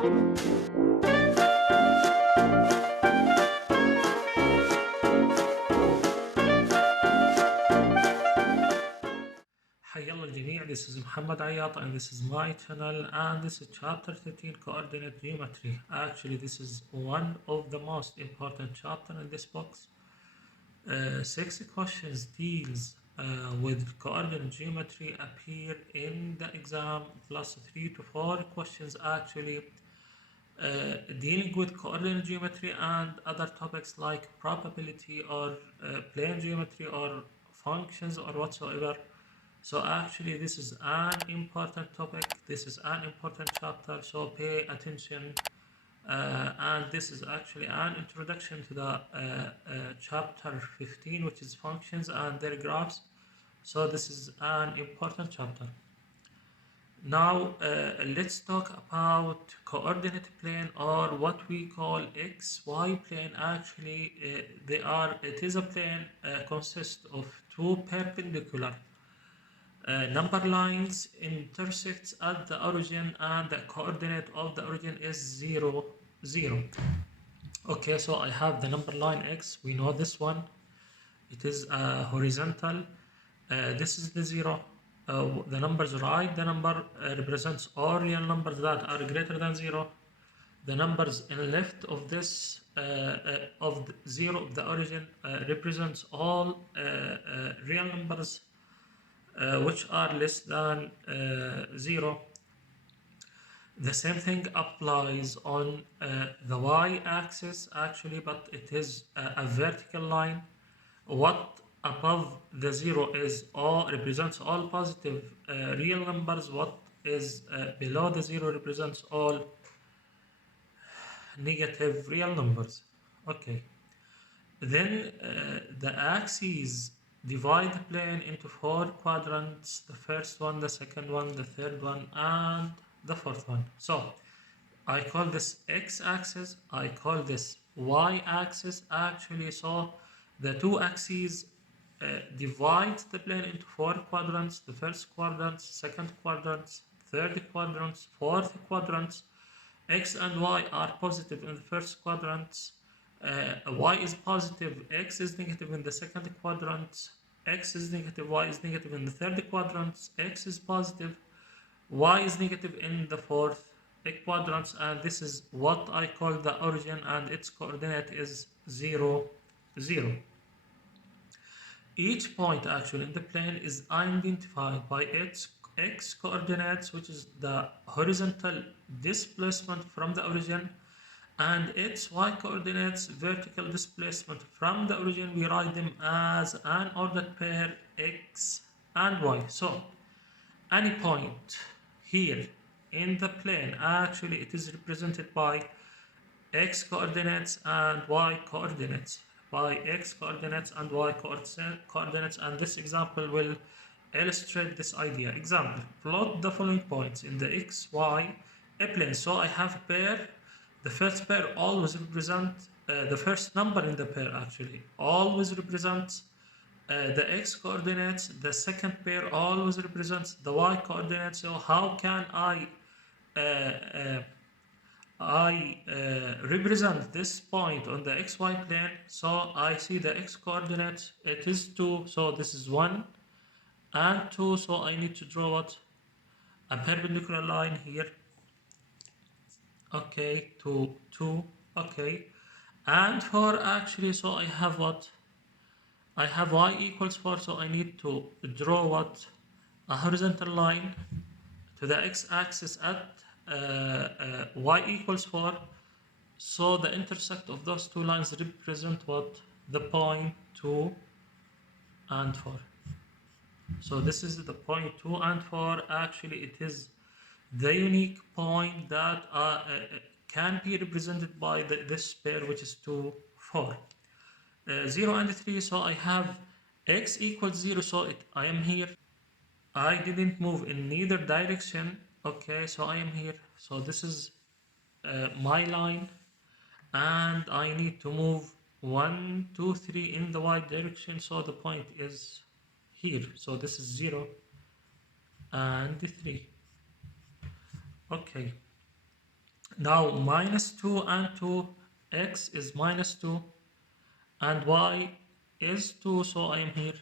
Hello الجميع, this is Muhammad Ayat and this is my channel, and this is chapter 13 coordinate geometry. Actually this is one of the most important chapter in this box. 6 questions deals with coordinate geometry appear in the exam, plus 3 to 4 questions actually dealing with coordinate geometry and other topics like probability or plane geometry or functions or whatsoever. So actually this is an important topic, this is an important chapter, so pay attention. And this is actually an introduction to the chapter 15, which is functions and their graphs. So this is an important chapter. Now let's talk about coordinate plane, or what we call XY plane. Actually it is a plane consists of two perpendicular number lines intersects at the origin, and the coordinate of the origin is 0, 0. Okay, so I have the number line X, we know this one, it is horizontal. This is the 0. The numbers right, the number represents all real numbers that are greater than 0. The numbers in left of this of the 0 of the origin represents all real numbers which are less than 0. The same thing applies on the y-axis actually, but it is a vertical line. What above the 0 is all represents all positive real numbers. What is below the 0 represents all negative real numbers. Okay. Then the axes divide the plane into 4 quadrants: the first one, the second one, the third one, and the fourth one. So I call this x-axis, I call this y-axis actually. So the two axes divide the plane into 4 quadrants: the first quadrant, second quadrant, third quadrant, fourth quadrant. X and y are positive in the first quadrant, y is positive, x is negative in the second quadrant, x is negative, y is negative in the third quadrant, x is positive, y is negative in the fourth quadrant, and this is what I call the origin, and its coordinate is 0, 0. Each point actually in the plane is identified by its x coordinates, which is the horizontal displacement from the origin, and its y coordinates, vertical displacement from the origin. We write them as an ordered pair x and y. So any point here in the plane actually it is represented by x coordinates and y coordinates, by x coordinates and y coordinates, and this example will illustrate this idea. Example: plot the following points in the xy plane. So I have a pair. The first pair always represent the first number in the pair actually always represents the x coordinates. The second pair always represents the y coordinates. So how can I represent this point on the xy plane? So I see the x coordinates, it is 2, so this is 1 and 2, so I need to draw what? A perpendicular line here. Okay, 2, 2, okay. And 4 actually, so I have what? I have y equals 4, so I need to draw what? A horizontal line to the x-axis at y equals 4. So the intersect of those two lines represent what? The point 2 and 4. So this is the point 2 and 4. Actually it is the unique point that can be represented by this pair, which is 2, 4. 0 and 3, so I have x equals 0, so I am here. I didn't move in neither direction. Okay, so I am here. So this is my line, and I need to move 1, 2, 3 in the y direction, so the point is here. So this is 0 and 3. Okay, Now minus 2 and 2, x is minus 2 and y is 2, so I am here.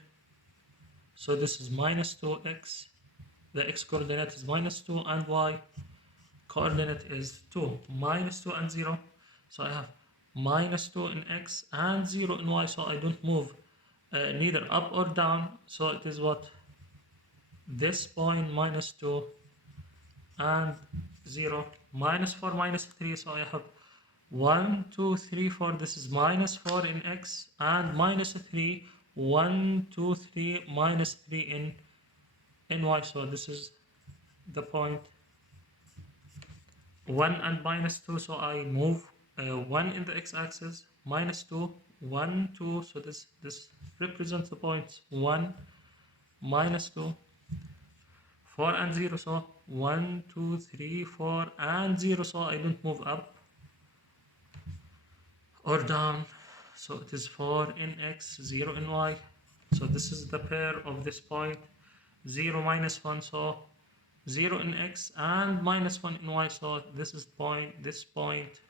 So this is minus 2x, the x coordinate is minus 2 and y coordinate is 2, minus 2 and 0. So I have minus 2 in x and 0 in y, so I don't move neither up or down. So it is what? This point minus 2 and 0, minus 4, minus 3. So I have 1, 2, 3, 4. This is minus 4 in x and minus 3, 1, 2, 3, minus 3 in y. So this is the point 1 and minus 2, so I move 1 in the x-axis, minus 2, 1, 2, so this represents the points 1, minus 2, 4 and 0, so 1, 2, 3, 4 and 0, so I don't move up or down, so it is 4 in x, 0 in y, so this is the pair of this point, 0, minus 1, so 0 in x and minus 1 in y, so this point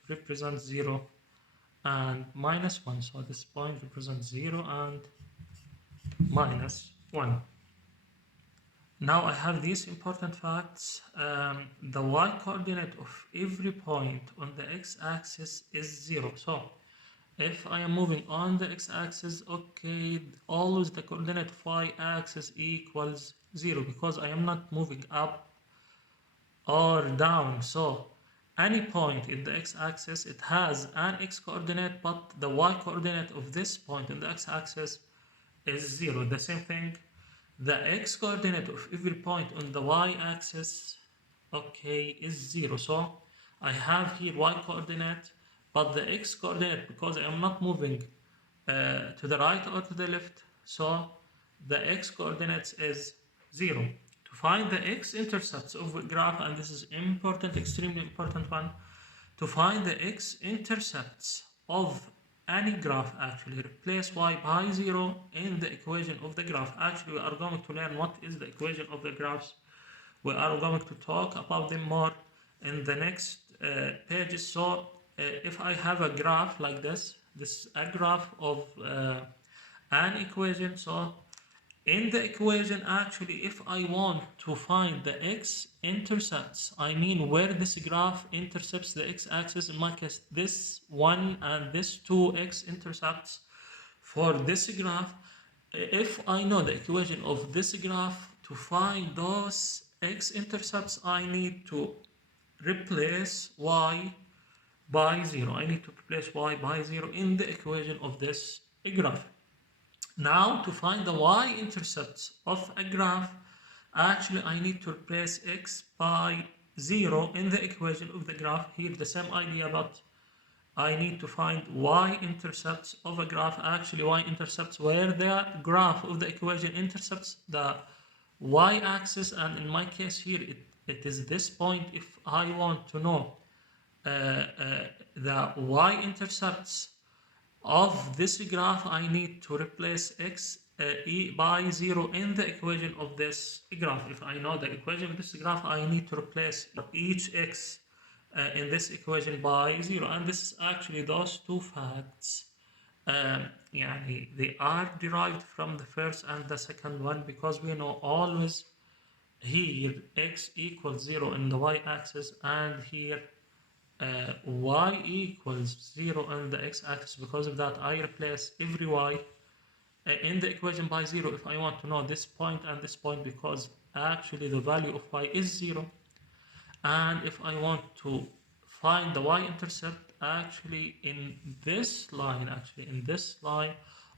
represents 0 and minus 1, so this point represents 0 and minus 1. Now I have these important facts. The y coordinate of every point on the x-axis is 0. So if I am moving on the x-axis, okay, always the coordinate of y-axis equals 0 because I am not moving up or down. So any point in the x-axis, it has an x-coordinate, but the y-coordinate of this point in the x-axis is 0. The same thing, the x-coordinate of every point on the y-axis, okay, is 0. So I have here y-coordinate, but the x-coordinate, because I am not moving to the right or to the left, so the x-coordinates is 0. To find the x-intercepts of a graph, and this is important, extremely important one, to find the x-intercepts of any graph, actually replace y by 0 in the equation of the graph. Actually, we are going to learn what is the equation of the graphs. We are going to talk about them more in the next pages. So if I have a graph like this is a graph of an equation. So in the equation, actually, if I want to find the x-intercepts, I mean where this graph intercepts the x-axis, in my case, this 1 and this 2 x-intercepts for this graph, if I know the equation of this graph, to find those x-intercepts, I need to replace y by 0. I need to replace y by 0 in the equation of this graph. Now, to find the y-intercepts of a graph, actually I need to replace x by 0 in the equation of the graph. Here the same idea, but I need to find y-intercepts of a graph. Actually, y-intercepts where the graph of the equation intercepts the y-axis, and in my case here it is this point. If I want to know the y-intercepts of this graph, I need to replace x by 0 in the equation of this graph. If I know the equation of this graph, I need to replace each x in this equation by 0. And this is actually those two facts. They are derived from the first and the second one, because we know always here x equals 0 in the y-axis, and here y equals 0 on the x-axis. Because of that, I replace every y in the equation by 0 if I want to know this point and this point, because actually the value of y is 0. And if I want to find the y-intercept, actually in this line,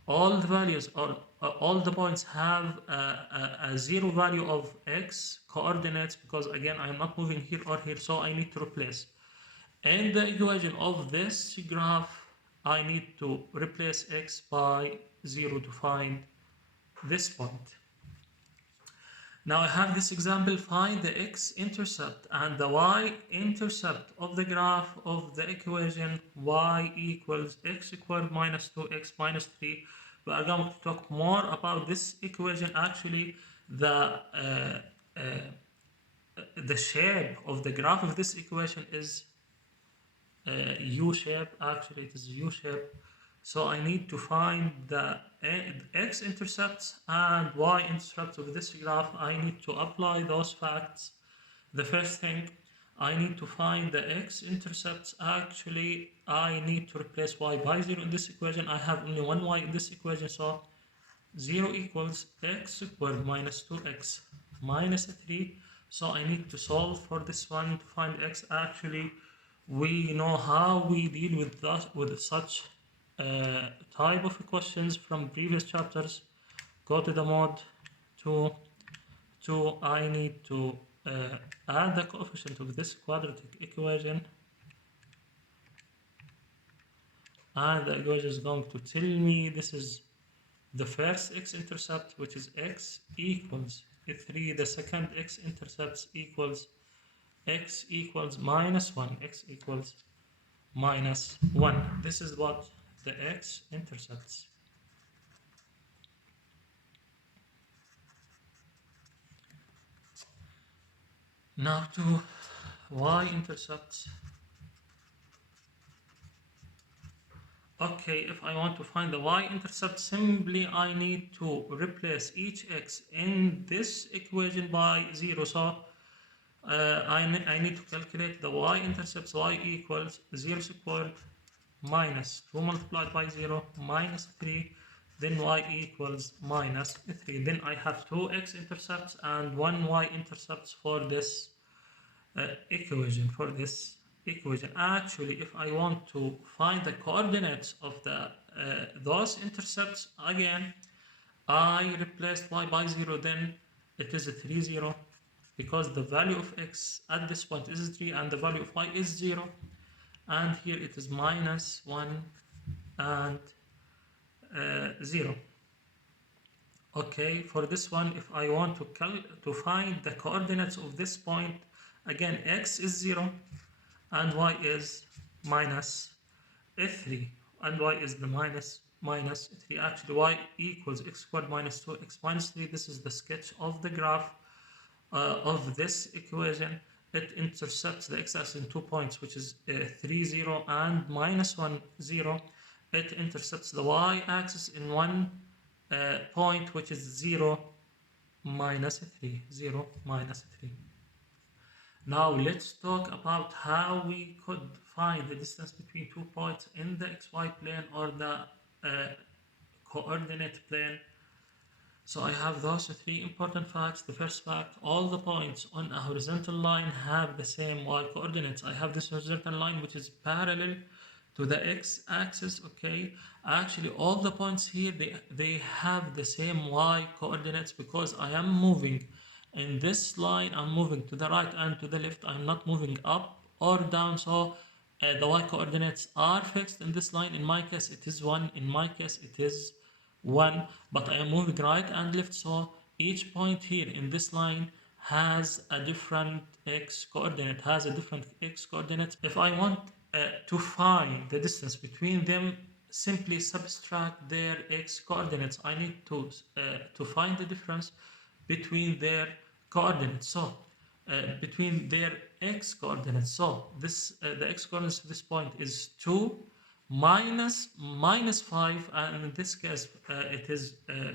all the values or all the points have a 0 value of x coordinates, because again I am not moving here or here, so I need to replace. In the equation of this graph, I need to replace x by 0 to find this point. Now I have this example: find the x-intercept and the y-intercept of the graph of the equation y equals x squared minus 2x minus 3. We are going to talk more about this equation. Actually, the shape of the graph of this equation is U shape. Actually, it is U shape. So I need to find the x-intercepts and y-intercepts of this graph. I need to apply those facts. The first thing, I need to find the x-intercepts. Actually, I need to replace y by 0 in this equation. I have only one y in this equation, so 0 equals x squared minus 2x minus 3. So I need to solve for this one to find x. Actually, we know how we deal with that, with such type of questions from previous chapters. Go to the mode 2. I need to add the coefficient of this quadratic equation, and the equation is going to tell me this is the first x-intercept, which is x equals 3. The second x-intercept equals x equals minus 1. X equals minus 1. This is what the x-intercepts. Now to y-intercepts. Okay, if I want to find the y-intercept, simply I need to replace each x in this equation by 0. So I need to calculate the y-intercepts. Y equals 0 squared minus 2 multiplied by 0 minus 3. Then y equals minus 3. Then I have two x-intercepts and one y-intercepts for this equation. Actually, if I want to find the coordinates of the those intercepts, again I replaced y by 0. Then it is a 3 0, because the value of x at this point is 3 and the value of y is 0, and here it is minus 1 and 0. Okay, for this one, if I want to find the coordinates of this point, again x is 0 and y is minus 3, and y is the minus 3. Actually, y equals x squared minus 2x minus 3. This is the sketch of the graph of this equation. It intercepts the x-axis in 2 points, which is 3 0 and minus 1 0. It intercepts the y-axis in 1 point, which is 0 minus 3. 0 minus 3. Now let's talk about how we could find the distance between 2 points in the xy plane or the coordinate plane. So I have those 3 important facts. The first fact, all the points on a horizontal line have the same y coordinates. I have this horizontal line which is parallel to the x-axis. Okay, actually all the points here, they have the same y coordinates, because I am moving in this line. I'm moving to the right and to the left. I'm not moving up or down. So the y coordinates are fixed in this line. In my case it is 1. In my case it is 1, but I am moving right and left, so each point here in this line has a different x coordinate, If I want to find the distance between them, simply subtract their x coordinates. I need to find the difference between their coordinates. So between their x coordinates. So this the x coordinates of this point is 2 minus 5, and in this case it is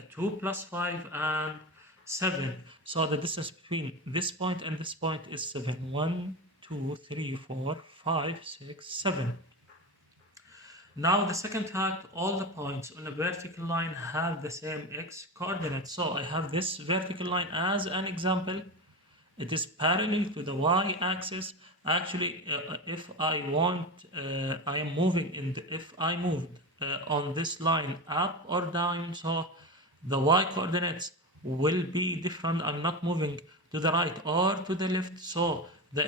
2 plus 5 and 7. So the distance between this point and this point is 7. 1 2 3 4 5 6 7. Now the second fact, all the points on a vertical line have the same x coordinates. So I have this vertical line as an example. It is parallel to the y-axis. Actually, if I want, I am moving if I moved on this line up or down, so the y coordinates will be different. I'm not moving to the right or to the left, so the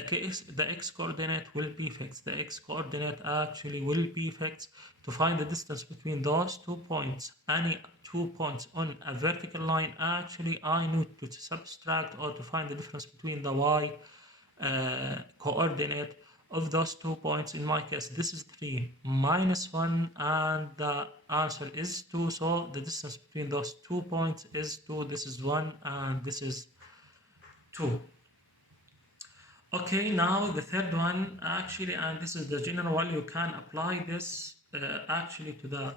x coordinate will be fixed. The x coordinate actually will be fixed. To find the distance between those 2 points, any 2 points on a vertical line, actually I need to subtract, or to find the difference between the y coordinate of those 2 points. In my case this is 3 minus 1 and the answer is 2, so the distance between those 2 points is 2. This is 1 and this is 2. Okay, now the third one actually, and this is the general one, you can apply this actually to the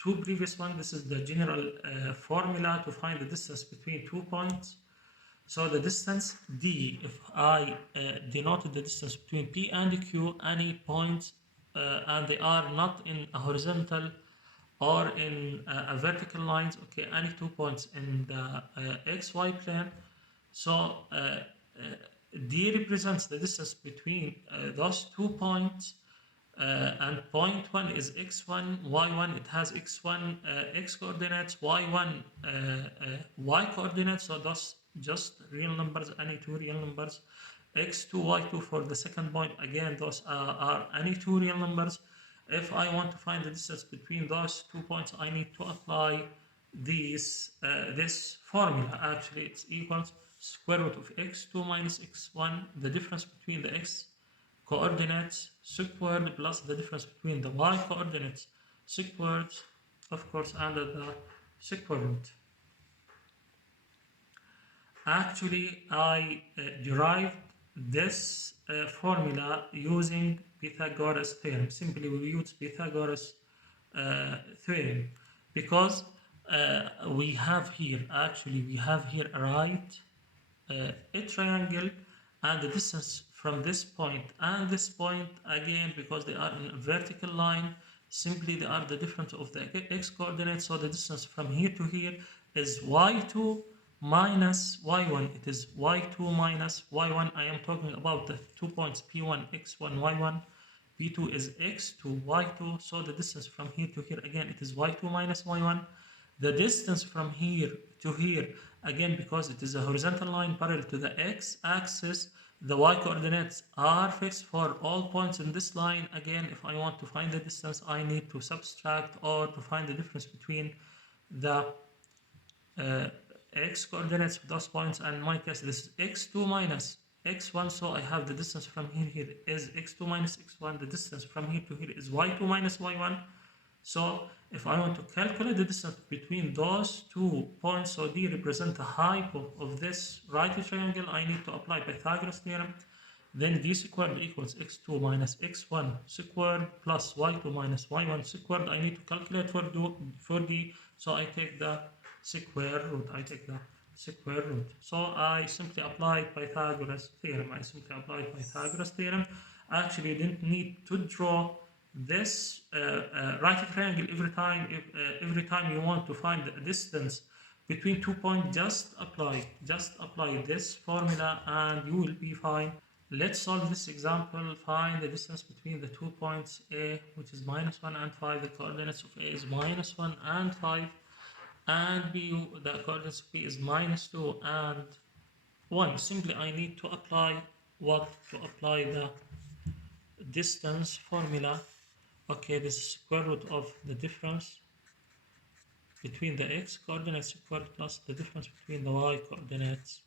two previous one. This is the general formula to find the distance between 2 points. So the distance d, if I denoted the distance between P and Q, any points, and they are not in a horizontal or in a vertical lines, okay, any 2 points in the xy plane. So D represents the distance between those 2 points, and point 1 is x1, y1, it has x1 x coordinates, y1 y coordinates, so those just real numbers, any two real numbers. X2, y2 for the second point, again, those are any two real numbers. If I want to find the distance between those 2 points, I need to apply this formula. Actually, it's equals square root of x2 minus x1, the difference between the x coordinates squared plus the difference between the y coordinates squared, of course, under the square root. Actually, I derived this formula using Pythagoras theorem. Simply, we use Pythagoras theorem because we have here a right a triangle, and the distance from this point and this point, again, because they are in a vertical line, simply they are the difference of the x coordinates. So the distance from here to here is y2 minus y1. It is y2 minus y1. I am talking about the 2 points p1 x1 y1. p2 is x2 y2. So the distance from here to here, again, it is y2 minus y1. The distance from here to here, again, because it is a horizontal line parallel to the x-axis, the y-coordinates are fixed for all points in this line. Again, if I want to find the distance, I need to subtract or to find the difference between the uh, x coordinates of those points, and in my case this is x2 minus x1. So I have the distance from here is x2 minus x1. The distance from here to here is y2 minus y1. So if I want to calculate the distance between those 2 points, so D represent the hypo of this right triangle, I need to apply Pythagoras theorem. Then D squared equals x2 minus x1 squared plus y2 minus y1 squared. I need to calculate for D, so I take the square root. So I simply apply Pythagoras theorem. Actually, you didn't need to draw this right triangle every time you want to find the distance between 2 points. Just apply this formula and you will be fine. Let's solve this example. Find the distance between the 2 points A, which is -1 and 5. The coordinates of A is -1 and 5, and B, the coordinates of B is -2 and 1. Simply I need to apply the distance formula. Okay, this is square root of the difference between the x coordinates squared plus the difference between the y coordinates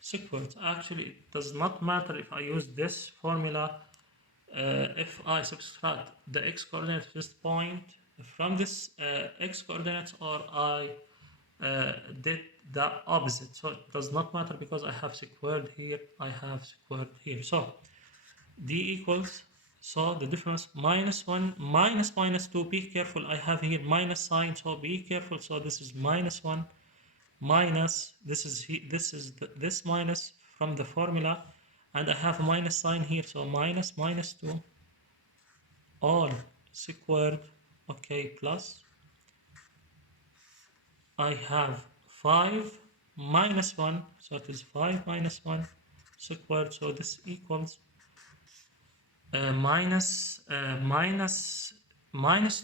squared. Actually, it does not matter if I use this formula. If I subtract the x coordinate of this point from this x coordinates, or I did the opposite, so it does not matter because I have squared here, so D equals, so the difference -1 minus -2. Be careful, I have here minus sign, so be careful. So this is -1 minus this minus from the formula, and I have a minus sign here, so minus -2 all squared. Okay, plus I have 5 minus 1, so it is 5 minus 1 squared. So this equals minus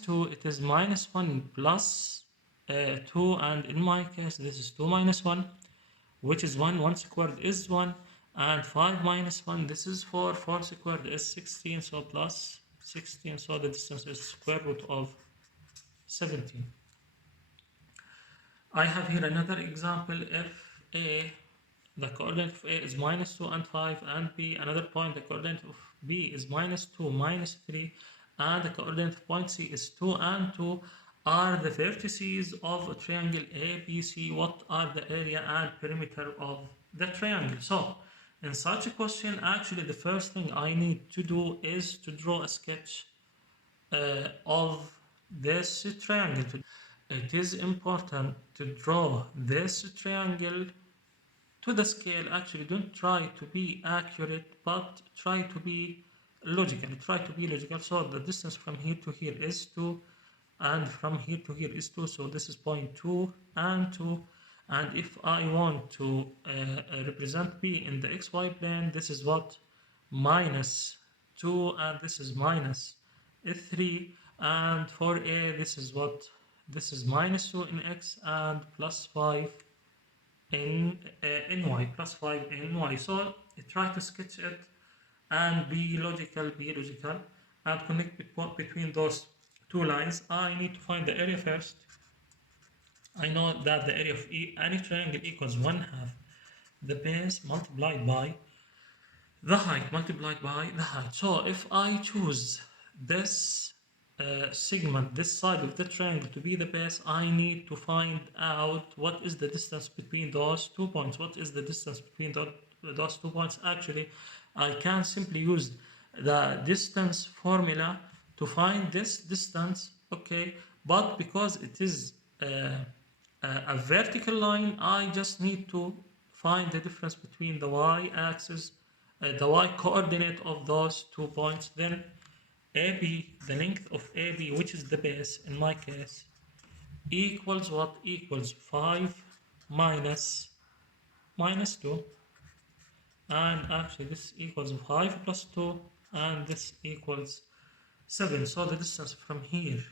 2. It is -1 plus 2, and in my case this is 2 minus 1, which is 1. 1 squared is 1, and 5 minus 1, this is 4. 4 squared is 16, so plus 16. So the distance is square root of 17. I have here another example. If A, the coordinate of A is -2 and 5, and B, another point, the coordinate of B is -2, -3, and the coordinate of point C is 2 and 2, are the vertices of a triangle ABC. What are the area and perimeter of the triangle? So in such a question, actually the first thing I need to do is to draw a sketch of this triangle. It is important to draw this triangle to the scale. Actually, don't try to be accurate, but try to be logical. Try to be logical. So the distance from here to here is 2, and from here to here is 2. So this is point 2 and 2. And if I want to represent B in the xy plane, this is what? Minus 2, and this is minus 3. And for A, this is what? This is minus 2 in x and plus 5 in y, plus 5 in y. So try to sketch it and be logical, and connect between those two lines. I need to find the area first. I know that the area of any triangle equals 1/2 the base multiplied by the height multiplied by the height. So if I choose this segment, this side of the triangle to be the base, I need to find out what is the distance between those 2 points. What is the distance between those 2 points? Actually, I can simply use the distance formula to find this distance, okay? But because it is a vertical line, I just need to find the difference between the y-axis, the y-coordinate of those 2 points. Then AB, the length of AB, which is the base in my case, equals what? Equals 5 minus 2. And actually this equals 5 plus 2, and this equals 7. So the distance from here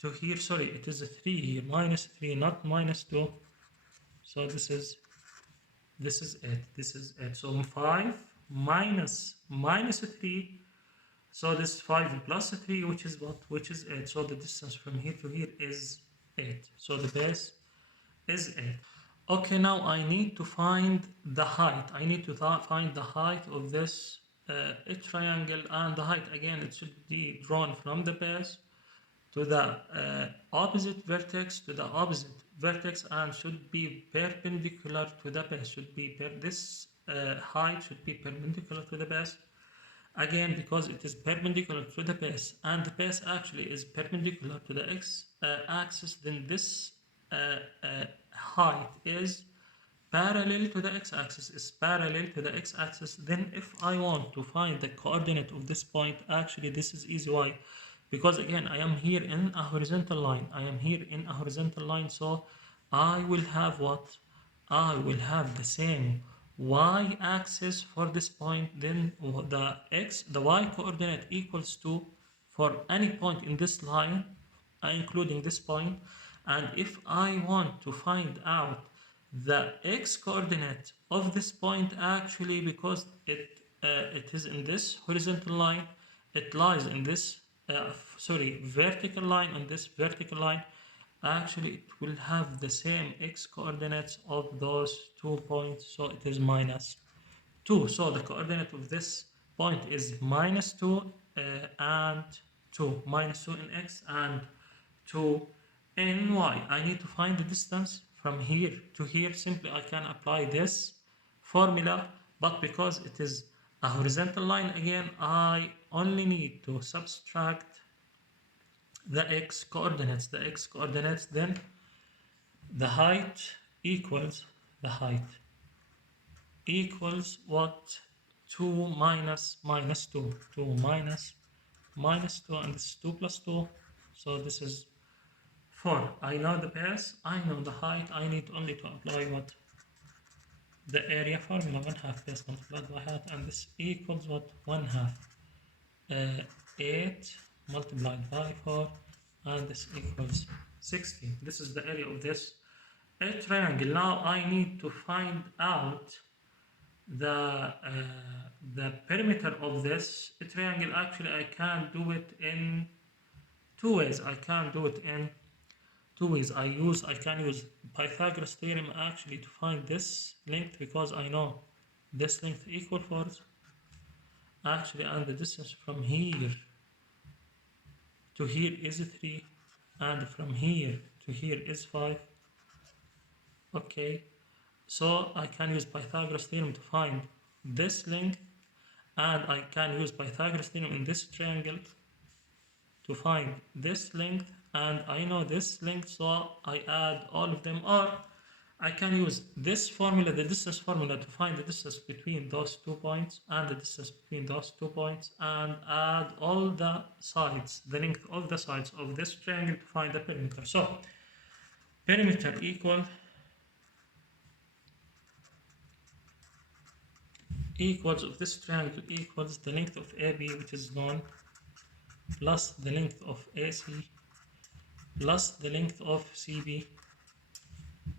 to here, sorry, it is a 3 here, minus 3, not minus 2. So this is 8. This is 8. So 5 minus 3. So this 5 plus 3, which is what? Which is 8. So the distance from here to here is 8. So the base is 8. Okay, now I need to find the height. I need to find the height of this triangle, and the height again, it should be drawn from the base to the opposite vertex and should be perpendicular to the base. This height should be perpendicular to the base. Again, because it is perpendicular to the base, and the base actually is perpendicular to the x axis, then this height is parallel to the x-axis. Then if I want to find the coordinate of this point, actually this is easy. Why? Because again, I am here in a horizontal line. So I will have what? I will have the same y-axis for this point. Then the y coordinate equals to, for any point in this line, including this point. And if I want to find out the x coordinate of this point, actually, because it is in this horizontal line, it lies in this vertical line. On this vertical line, actually it will have the same x coordinates of those 2 points. So it is minus 2. So the coordinate of this point is minus 2 and 2. Minus 2 in x and 2 in y. I need to find the distance from here to here. Simply I can apply this formula, but because it is a horizontal line, again, I only need to subtract the x coordinates. Then the height equals what? 2 minus 2. 2 minus 2, and this is 2 plus 2. So this is 4. I know the base, I know the height. I need only to apply what? The area formula, 1/2 base multiplied by height, and this equals what? 1/2 8 multiplied by 4, and this equals 16. This is the area of this triangle. Now I need to find out the perimeter of this triangle. Actually, I can do it in 2 ways. I can use Pythagoras theorem actually to find this length, because I know this length equal 4 actually, and the distance from here to here is 3, and from here to here is 5. Okay, so I can use Pythagoras theorem to find this length, and I can use Pythagoras theorem in this triangle to find this length, and I know this length, so I add all of them. Or I can use this formula, the distance formula, to find the distance between those 2 points and the distance between those 2 points, and add all the sides, the length of the sides of this triangle to find the perimeter. So perimeter equals of this triangle equals the length of AB, which is known, plus the length of AC, plus the length of CB.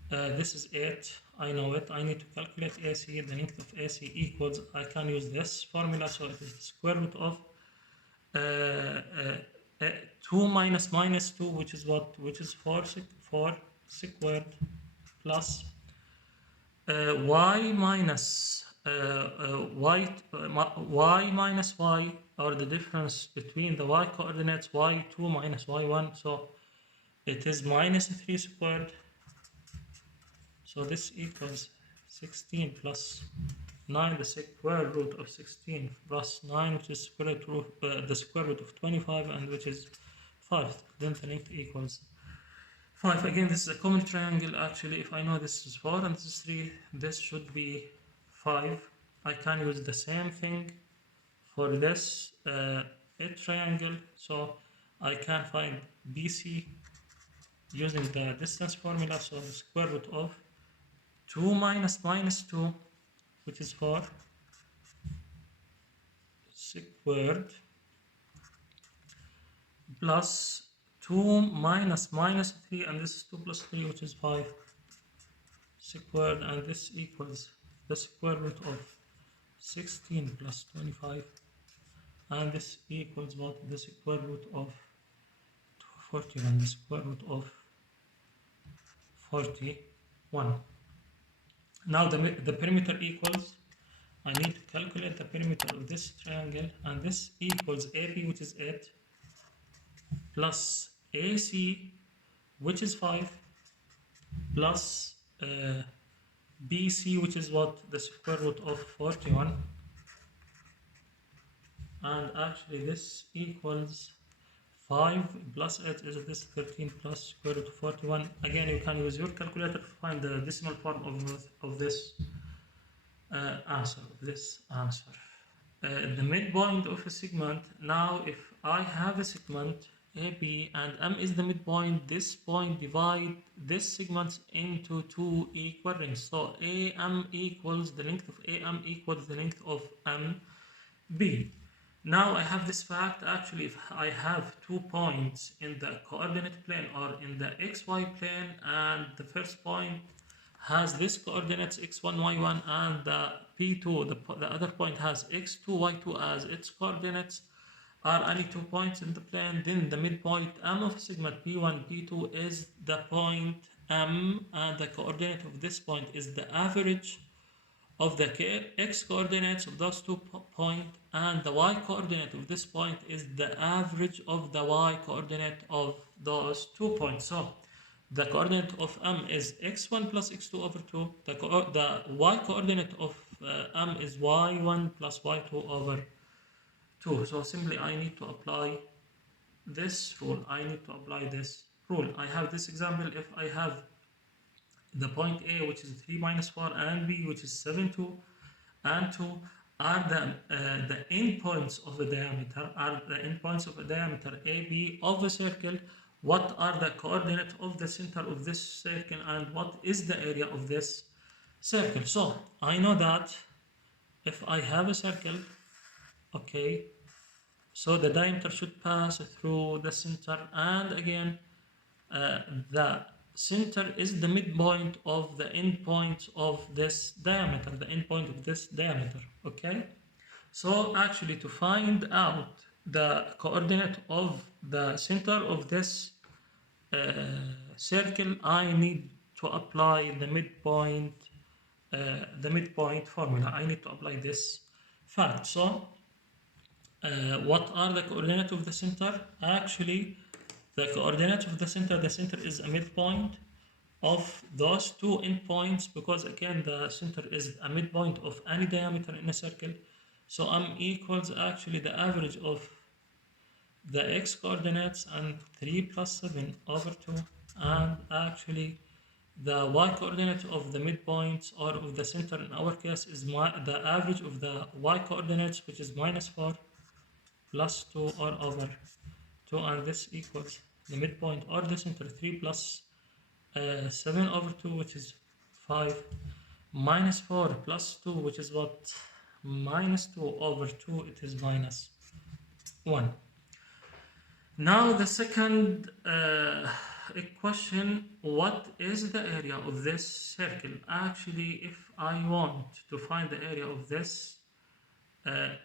This is 8, I know it. I need to calculate AC. The length of AC equals, I can use this formula, so it is the square root of 2 minus minus 2, which is what? Which is 4 squared, plus y minus y minus y, or the difference between the y coordinates, y2 minus y1, so it is minus 3 squared. So this equals 16 plus 9, the square root of 16 plus 9, which is the square root of 25, and which is 5. Then the length equals 5. Again, this is a common triangle. Actually, if I know this is 4 and this is 3, this should be 5. I can use the same thing for this triangle. So I can find BC using the distance formula. So the square root of 2 minus minus 2, which is 4 squared, plus 2 minus minus 3, and this is 2 plus 3, which is 5 squared, and this equals the square root of 16 plus 25, and this equals what? The square root of 41, the square root of 41. Now the perimeter equals, I need to calculate the perimeter of this triangle, and this equals AB, which is 8, plus AC, which is 5, plus BC, which is what? The square root of 41. And actually this equals 5 plus 8 is this 13 plus square root of 41. Again, you can use your calculator to find the decimal form of this answer. The midpoint of a segment. Now, if I have a segment AB and M is the midpoint, this point divide this segment into two equal rings. So AM equals the length of AM equals the length of MB. Now I have this fact. Actually, if I have 2 points in the coordinate plane or in the xy plane, and the first point has this coordinates x1, y1, and the p2, the other point has x2, y2 as its coordinates, are any 2 points in the plane, then the midpoint M of segment P1, P2 is the point M, and the coordinate of this point is the average of the x coordinates of those 2 points, and the y coordinate of this point is the average of the y coordinate of those 2 points. So the coordinate of M is x1 plus x2 over 2. The y coordinate of M is y1 plus y2 over 2. So simply I need to apply this rule. I have this example. If I have the point A, which is 3 minus 4, and B, which is 7, 2, and 2, are the endpoints of the diameter, AB of a circle. What are the coordinates of the center of this circle, and what is the area of this circle? So I know that if I have a circle, okay, so the diameter should pass through the center, and again the center is the midpoint of the endpoint of this diameter, okay? So actually, to find out the coordinate of the center of this circle, I need to apply the midpoint formula. I need to apply this fact. So what are the coordinates of the center? Actually, the coordinates of the center is a midpoint of those two endpoints, because again the center is a midpoint of any diameter in a circle. So m equals actually the average of the x coordinates and 3 plus 7 over 2, and actually the y coordinate of the midpoints or of the center in our case is the average of the y coordinates, which is minus 4 plus 2 or over 2, and this equals the midpoint or the center 3 plus 7 over 2, which is 5, minus 4 plus 2, which is what? Minus 2 over 2, it is minus 1. Now the second question, what is the area of this circle? Actually, if I want to find the area of this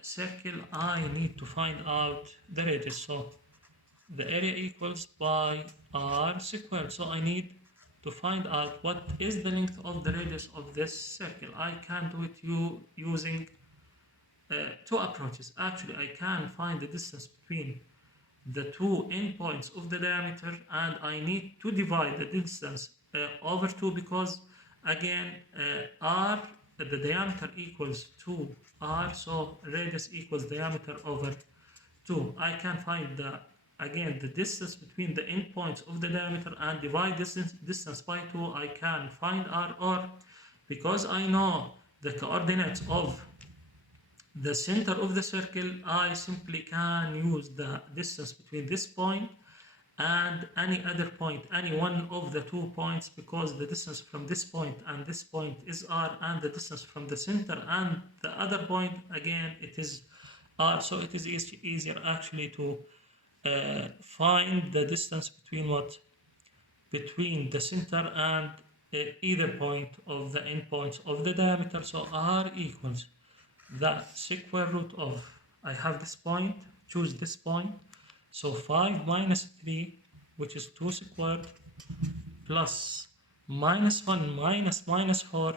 circle, I need to find out the radius. So the area equals pi r squared. So I need to find out what is the length of the radius of this circle. I can do it using two approaches. Actually, I can find the distance between the two endpoints of the diameter, and I need to divide the distance over 2, because again r, the diameter equals 2r, so radius equals diameter over 2. I can find the distance between the endpoints of the diameter and divide distance by 2. I can find r, or because I know the coordinates of the center of the circle, I simply can use the distance between this point and any other point, any one of the 2 points, because the distance from this point and this point is r, and the distance from the center and the other point, again, it is r. So it is easier actually to find the distance between what? Between the center and either point of the endpoints of the diameter. So r equals the square root of, I have this point, choose this point, so 5 minus 3, which is 2 squared, plus minus 1 minus minus 4,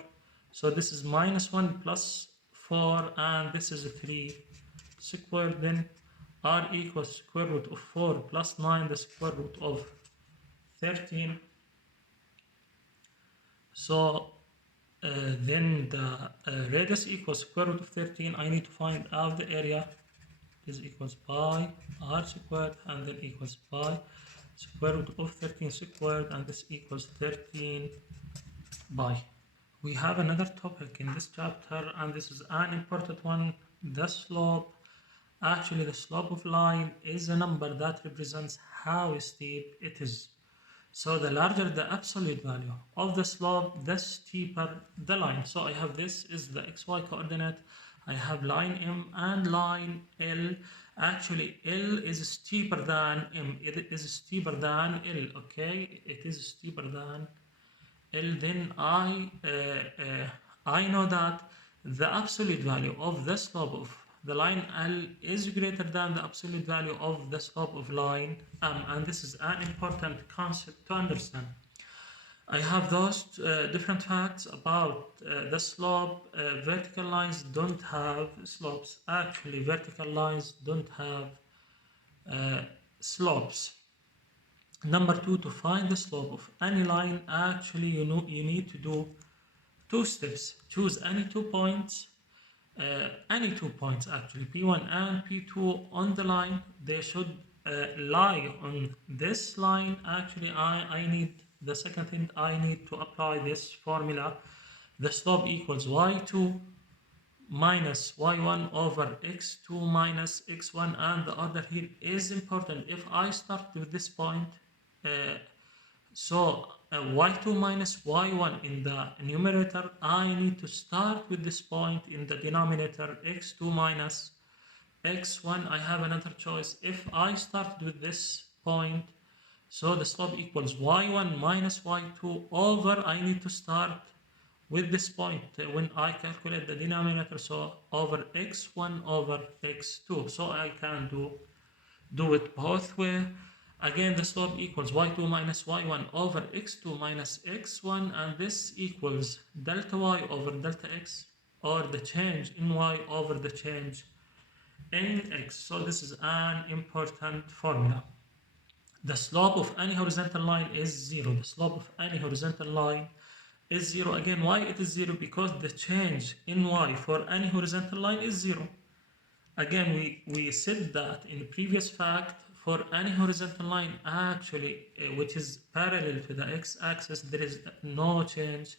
so this is minus 1 plus 4, and this is 3 squared. Then r equals square root of 4 plus 9, the square root of 13. So then the radius equals square root of 13. I need to find out the area. This equals pi r squared, and then equals pi square root of 13 squared, and this equals 13 pi. We have another topic in this chapter, and this is an important one, the slope. Actually, the slope of line is a number that represents how steep it is. So the larger the absolute value of the slope, the steeper the line. So I have, this is the xy coordinate. I have line M and line L. Actually, L is steeper than M. It is steeper than L. Okay, it is steeper than L. Then I know that the absolute value of the slope of the line L is greater than the absolute value of the slope of line M, and this is an important concept to understand. I have those different facts about the slope. Vertical lines don't have slopes. Actually, vertical lines don't have slopes. Number 2, to find the slope of any line, actually you need to do 2 steps. Choose any 2 points. Any 2 points actually, P1 and P2 on the line, they should lie on this line. Actually, I need, the second thing, I need to apply this formula. The slope equals y2 minus y1 over x2 minus x1, and the order here is important. If I start with this point, y2 minus y1 in the numerator, I need to start with this point in the denominator, x2 minus x1. I have another choice. If I start with this point, so the slope equals y1 minus y2 over, I need to start with this point when I calculate the denominator, so over x1 over x2. So I can do it both way. Again, the slope equals y2 minus y1 over x2 minus x1, and this equals delta y over delta x, or the change in y over the change in x. So this is an important formula. The slope of any horizontal line is 0. The slope of any horizontal line is 0. Again, why it is 0? Because the change in y for any horizontal line is 0. Again, we said that in the previous fact, for any horizontal line actually which is parallel to the x-axis, there is no change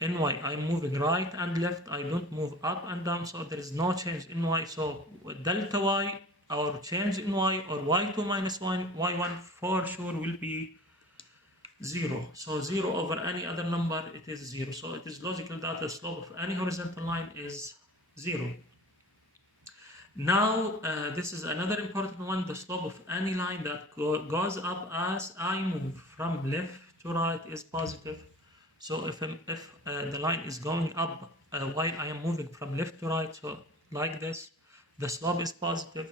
in y. I'm moving right and left, I don't move up and down, so there is no change in y. So delta y, or change in y, or y2 minus y1 for sure will be 0. So 0 over any other number, it is 0. So it is logical that the slope of any horizontal line is 0. Now, this is another important one. The slope of any line that goes up as I move from left to right is positive. So if the line is going up while I am moving from left to right, so like this, the slope is positive.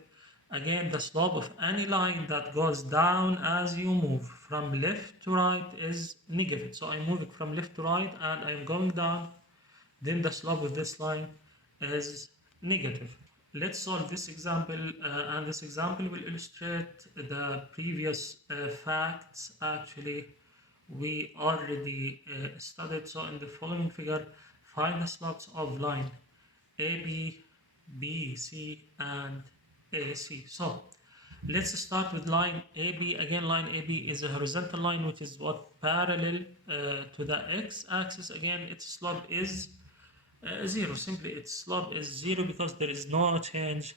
Again, the slope of any line that goes down as you move from left to right is negative. So I'm moving from left to right and I'm going down, then the slope of this line is negative. Let's solve this example, and this example will illustrate the previous facts actually we already studied. So in the following figure, find the slopes of line AB, BC, and AC. So let's start with line AB. Again, line AB is a horizontal line which is what parallel to the x-axis. Again, its slope is 0. Simply its slope is 0 because there is no change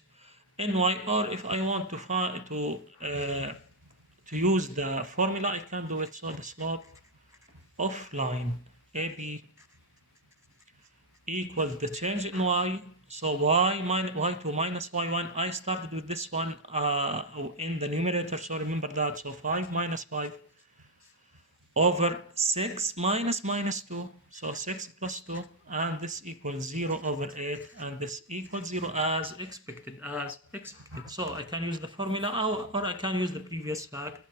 in y. Or if I want to find to use the formula, I can do it. So the slope of line AB equals the change in y. So y2 minus y1. I started with this one in the numerator, so remember that. So 5 minus 5 over 6 minus 2, so 6 plus 2, and this equals 0 over 8, and this equals 0 as expected, So I can use the formula, or I can use the previous fact,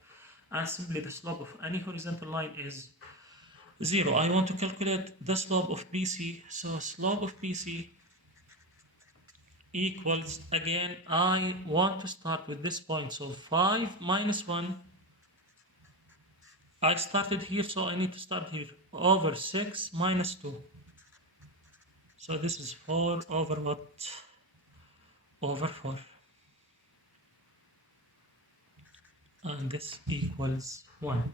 and simply the slope of any horizontal line is 0. I want to calculate the slope of BC, so slope of BC equals, again, I want to start with this point, so 5 minus 1, I started here, so I need to start here, over 6 minus 2. So this is 4 over what? Over 4. And this equals 1.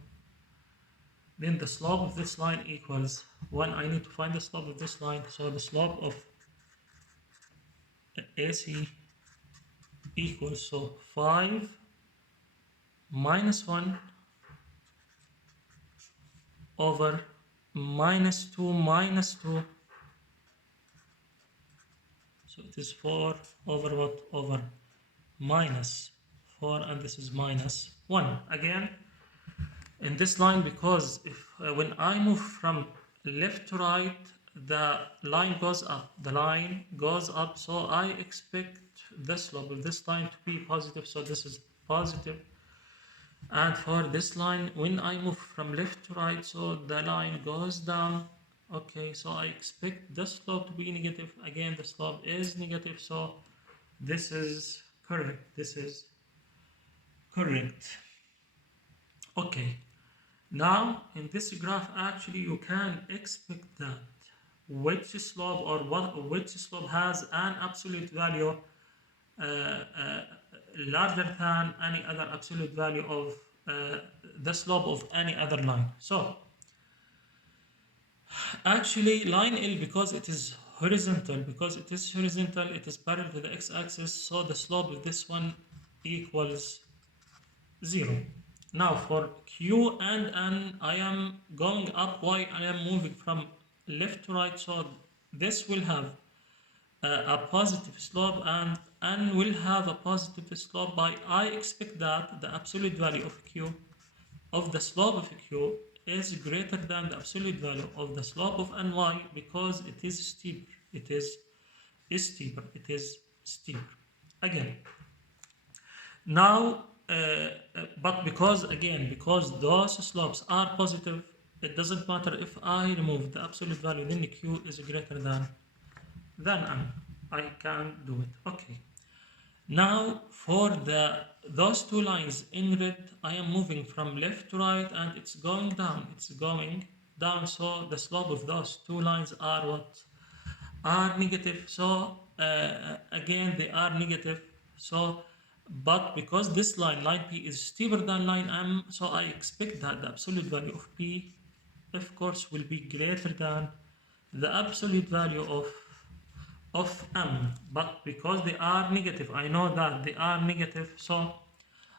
Then the slope of this line equals 1. I need to find the slope of this line. So the slope of AC equals, so 5 minus 1 over minus 2 minus 2. So it is 4 over what? Over minus 4, and this is minus 1. Again, in this line, because if when I move from left to right, the line goes up. So I expect the slope of this line to be positive. So this is positive. And for this line, when I move from left to right, so the line goes down. Okay, so I expect the slope to be negative. Again, the slope is negative, so this is correct. This is correct. Okay. Now, in this graph, actually, you can expect that which slope has an absolute value larger than any other absolute value of the slope of any other line. So, actually, line L, because it is horizontal, it is parallel to the x-axis, so the slope of this one equals 0. Now for Q and N, I am going up while I am moving from left to right, so this will have a positive slope, and N will have a positive slope. By I expect that the absolute value of Q, of the slope of Q, is greater than the absolute value of the slope of NY, because it is steeper. It is steeper. Again, now, but because those slopes are positive, it doesn't matter if I remove the absolute value, then Q is greater than N. I can do it. Okay. Now for those two lines in red, I am moving from left to right and it's going down. It's going down. So the slope of those two lines are what? Are negative. So again, they are negative. So, but because this line P is steeper than line M, so I expect that the absolute value of P, of course, will be greater than the absolute value of M. But because they are negative, I know that they are negative. So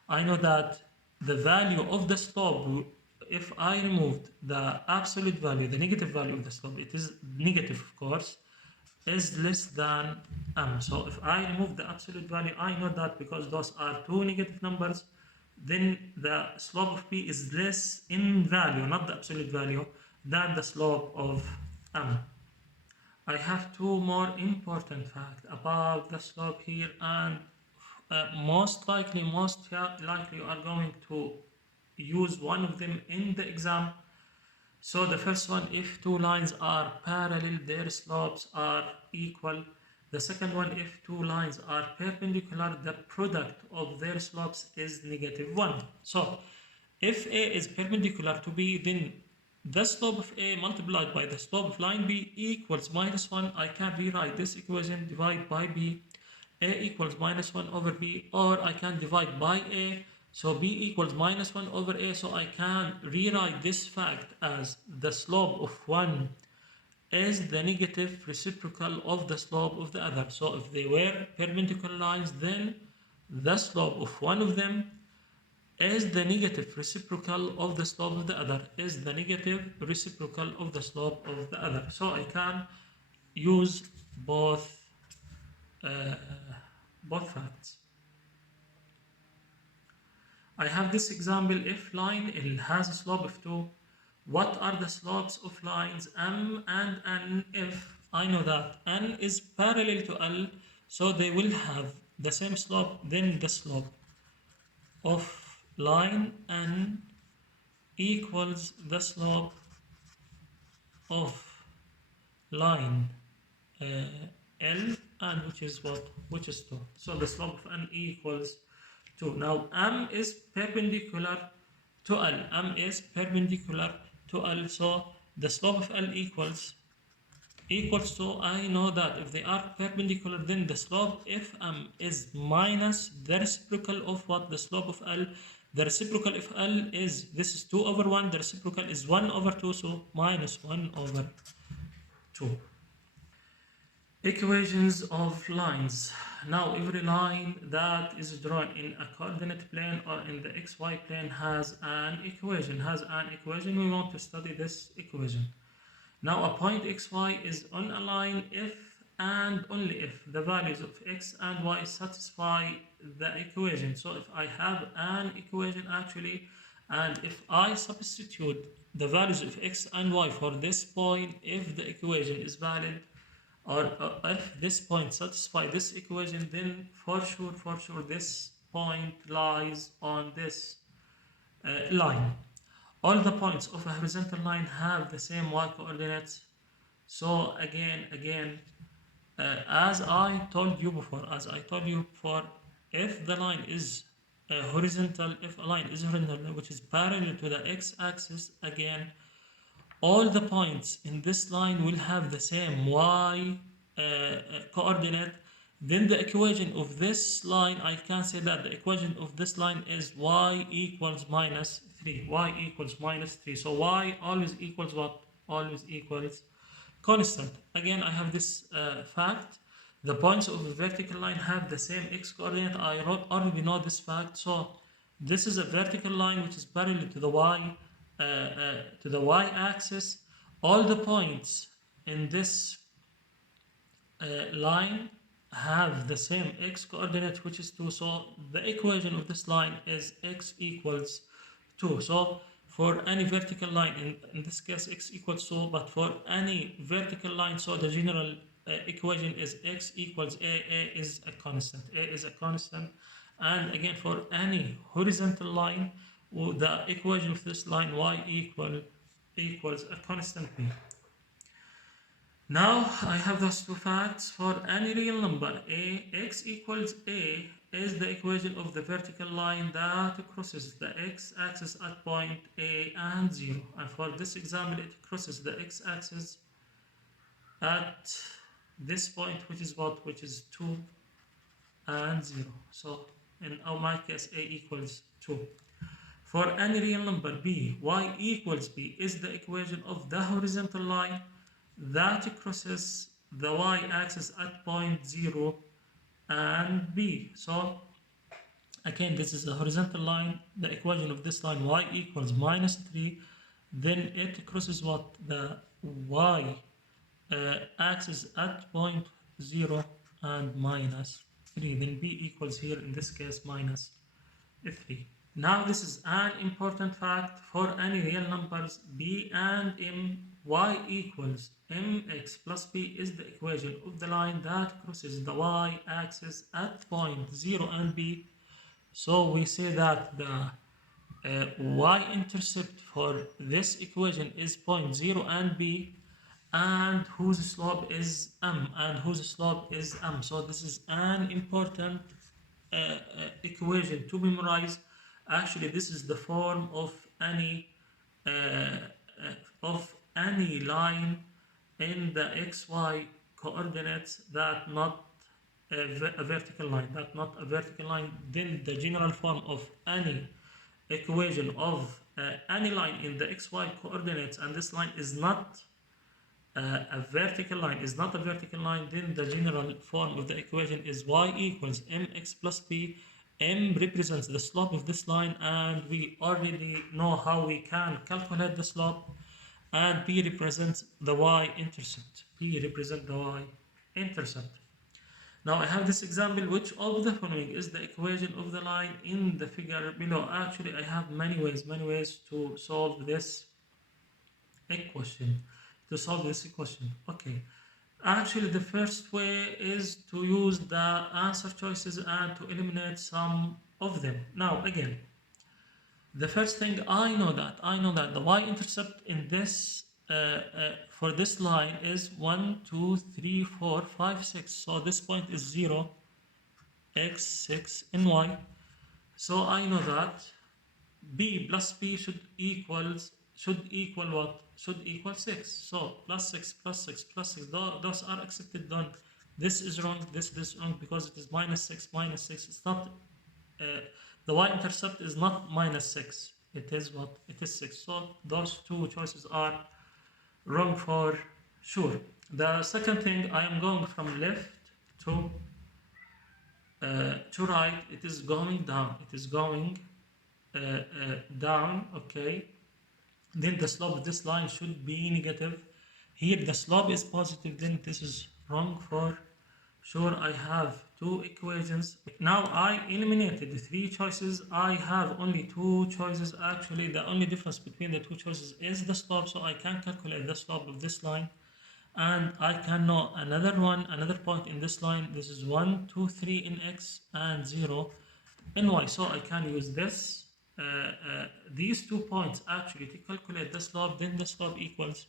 I know that the value of the slope, if I removed the absolute value, the negative value of the slope, it is negative, of course, is less than m. So if I remove the absolute value, I know that because those are two negative numbers, then the slope of p is less in value, not the absolute value, than the slope of m. I have two more important facts about the slope here, and most likely you are going to use one of them in the exam. So the first one, if two lines are parallel, their slopes are equal. The second one, if two lines are perpendicular, the product of their slopes is -1. So if A is perpendicular to B, then the slope of A multiplied by the slope of line B equals -1. I can rewrite this equation, divide by B. A equals -1 over B, or I can divide by A. So B equals -1 over A. So I can rewrite this fact as the slope of one is the negative reciprocal of the slope of the other. So if they were perpendicular lines, then the slope of one of them is the negative reciprocal of the slope of the other, is the negative reciprocal of the slope of the other. So I can use uh, both facts. I have this example, if line L has a slope of 2, what are the slopes of lines M and N if I know that N is parallel to L, so they will have the same slope, then the slope of line N equals the slope of line uh, L, and which is what? Which is 2. So the slope of N equals 2. Now M is perpendicular to L. M is perpendicular to L. So the slope of L equals to, I know that if they are perpendicular, then the slope if M is minus the reciprocal of what? The slope of L. The reciprocal of L is, this is 2 over 1, the reciprocal is 1 over 2, so minus 1 over 2. Equations of lines. Now every line that is drawn in a coordinate plane or in the xy plane has an equation. We want to study this equation. Now a point xy is on a line if and only if the values of x and y satisfy the equation. So if I have an equation actually, and if I substitute the values of x and y for this point, if the equation is valid, or if this point satisfy this equation, then for sure this point lies on this line. All the points of a horizontal line have the same y coordinates. So again, as I told you before, if the line is horizontal, if a line is horizontal, which is parallel to the x-axis, again, all the points in this line will have the same y coordinate. Then the equation of this line, I can say that the equation of this line is y equals minus 3. Y equals minus 3. So y always equals what? Always equals constant. Again, I have this fact. The points of the vertical line have the same x coordinate. I already know this fact. So this is a vertical line which is parallel to the y-axis. All the points in this line have the same x coordinate, which is 2. So the equation of this line is x equals 2. So for any vertical line, in this case x equals 2, but for any vertical line, so the general equation is x equals a is a constant. A is a constant. And again, for any horizontal line, the equation of this line y equals a constant b. Now I have those two facts. For any real number a, x equals a is the equation of the vertical line that crosses the x-axis at point a and 0. And for this example, it crosses the x-axis at this point, which is what? Which is 2 and 0. So in my case, a equals 2. For any real number b, y equals b is the equation of the horizontal line that crosses the y-axis at point 0 and b. So again, this is a horizontal line. The equation of this line, y equals minus 3. Then it crosses what? The y axis at point 0 and minus 3. Then b equals here, in this case, minus 3. Now this is an important fact. For any real numbers b and m, y equals mx plus b is the equation of the line that crosses the y-axis at point 0 and b. So we say that the y-intercept for this equation is point 0 and b, and whose slope is m, and whose slope is m. So this is an important equation to memorize. Actually, this is the form uh, of any line in the xy coordinates that not a vertical line, that not a vertical line. Then the general form of any equation of any line in the xy coordinates, and this line is not a vertical line, then the general form of the equation is y equals mx plus b. M represents the slope of this line, and we already know how we can calculate the slope. And b represents the y-intercept. Now I have this example, which of the following is the equation of the line in the figure below. Actually, I have many ways to solve this equation. Okay. Actually, the first way is to use the answer choices and to eliminate some of them. Now, again, the first thing I know that the y-intercept in this for this line is 1, 2, 3, 4, 5, 6. So this point is 0, x, 6, and y. So I know that b plus b should equal what? Should equal 6. So plus 6 plus 6 plus 6. Those are accepted. Done. This is wrong. This is wrong because it is minus 6 minus 6. It's not. The y-intercept is not minus 6. It is what? It is 6. So those two choices are wrong for sure. The second thing, I am going from left to right. It is going down. Down. Okay. Then the slope of this line should be negative. Here the slope is positive. Then this is wrong for sure. I have two equations. Now I eliminated the three choices. I have only two choices. Actually, the only difference between the two choices is the slope. So I can calculate the slope of this line, and I can know another point in this line. This is 1, 2, 3 in x and 0 in y. So I can use these 2 points actually to calculate the slope. Then the slope equals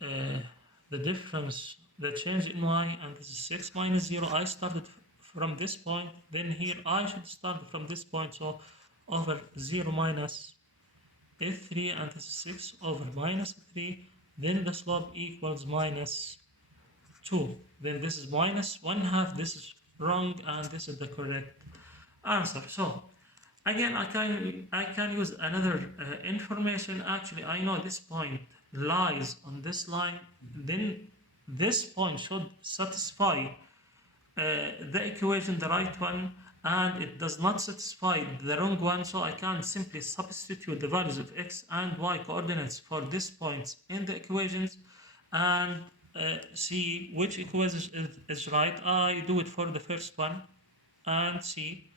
the difference, the change in y, and this is 6 minus 0. I started from this point, then here I should start from this point. So over 0 minus 3, and this is 6 over minus 3. Then the slope equals minus 2. Then this is minus 1/2. This is wrong, and this is the correct answer. So again, I can use another information. Actually, I know this point lies on this line. Then this point should satisfy the equation, the right one, and it does not satisfy the wrong one. So I can simply substitute the values of x and y coordinates for these points in the equations, and see which equation is right. I do it for the first one and see.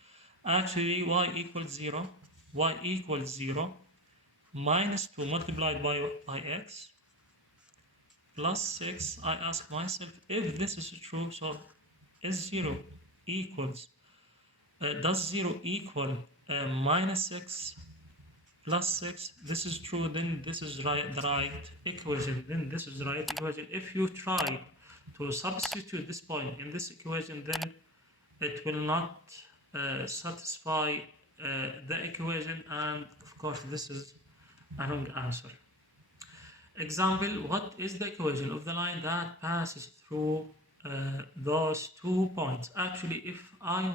Actually, y equals 0. Minus 2 multiplied by x plus 6. I ask myself if this is true. So is 0 equals does 0 equal minus 6? plus 6. This is true, then this is right, the right equation, then this is the right equation. If you try to substitute this point in this equation, then it will not satisfy the equation, and of course this is a wrong answer. Example, what is the equation of the line that passes through those 2 points? Actually, if I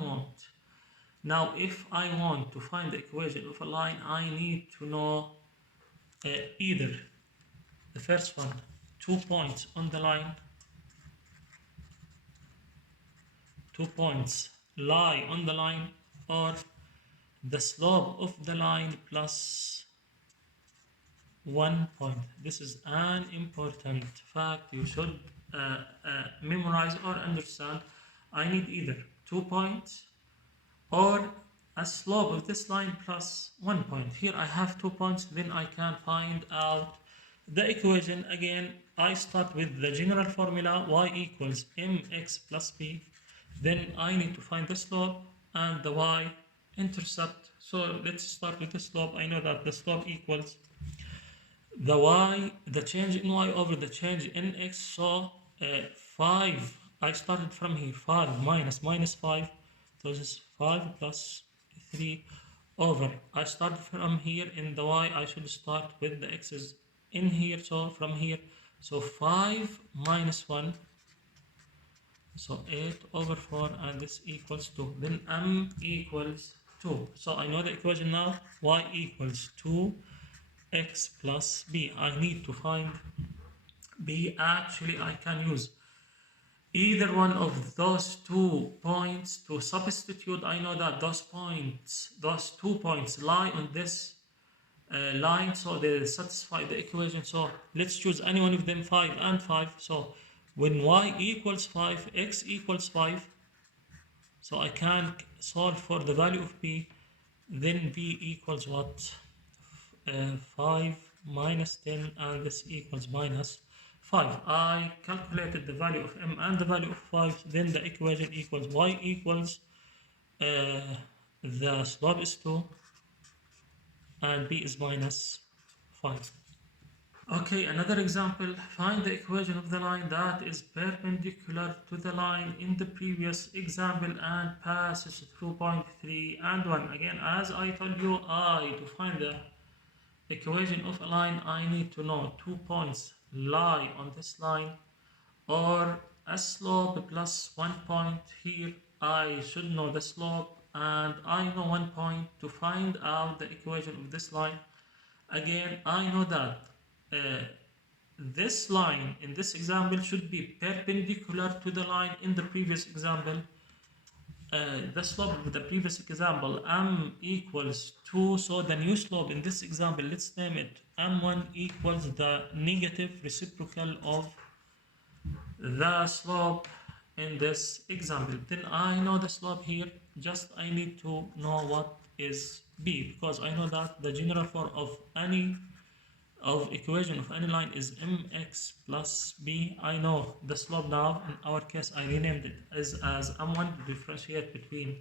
want to find the equation of a line, I need to know either the first one, 2 points on the line, 2 points lie on the line, or the slope of the line plus 1 point. This is an important fact you should memorize or understand. I need either 2 points or a slope of this line plus 1 point. Here I have 2 points, then I can find out the equation. Again, I start with the general formula, y equals mx plus b. Then I need to find the slope and the y-intercept. So let's start with the slope. I know that the slope equals the change in y over the change in x. So 5, I started from here, 5 minus 5, so this is 5 plus 3 over, I started from here in the y, I should start with the x's in here, so from here, so 5 minus 1, so 8 over 4, and this equals 2. Then m equals 2. So I know the equation now, y equals 2x plus b. I need to find b. Actually, I can use either one of those 2 points to substitute. I know that those 2 points lie on this line, so they satisfy the equation. So let's choose any one of them, 5 and 5. So when y equals 5, x equals 5, so I can solve for the value of b. Then b equals what? 5 minus 10, and this equals minus 5. I calculated the value of m and the value of 5, then the equation equals y equals the slope is 2 and b is minus 5. Okay, another example, find the equation of the line that is perpendicular to the line in the previous example and passes through point 3 and 1. Again, as I told you, to find the equation of a line, I need to know 2 points lie on this line or a slope plus 1 point. Here I should know the slope and I know 1 point to find out the equation of this line. Again, I know that this line in this example should be perpendicular to the line in the previous example. The slope of the previous example, m equals 2, so the new slope in this example, let's name it m1, equals the negative reciprocal of the slope in this example. Then I know the slope here, just I need to know what is b, because I know that the general form of equation of any line is mx plus b. I know the slope now. In our case, I renamed it as m1 to differentiate between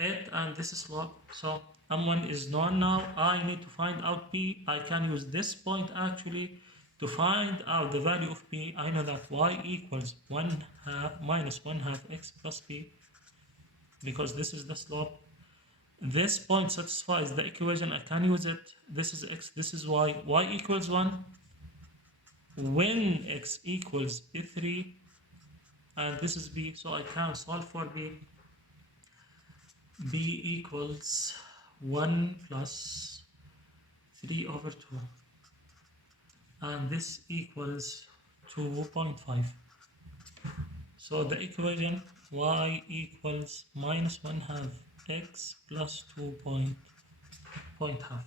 it and this slope. So m1 is known now. I need to find out b. I can use this point actually to find out the value of b. I know that y equals 1/2 minus 1/2 x plus b, because this is the slope. This point satisfies the equation, I can use it. This is x, this is y. Y equals 1 when x equals 3, and this is b, so I can solve for b. B equals 1 plus 3 over 2, and this equals 2.5. So the equation y equals minus 1/2 x plus 2.5.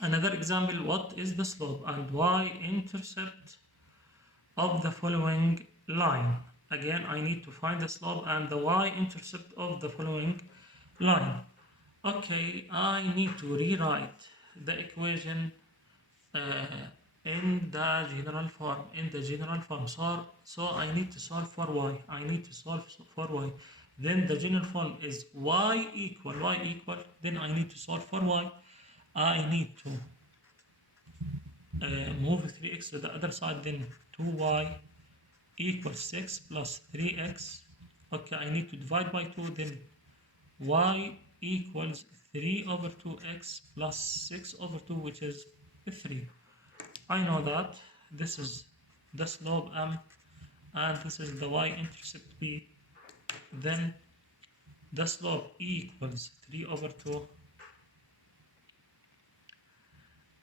Another example, what is the slope and y-intercept of the following line? Again, I need to find the slope and the y-intercept of the following line. Okay, I need to rewrite the equation in the general form. So I need to solve for y. Then the general form is y equal, then I need to solve for y. I need to move 3x to the other side, then 2y equals 6 plus 3x. Okay, I need to divide by 2, then y equals 3 over 2x plus 6 over 2, which is 3. I know that this is the slope m and this is the y-intercept b. Then the slope equals 3 over 2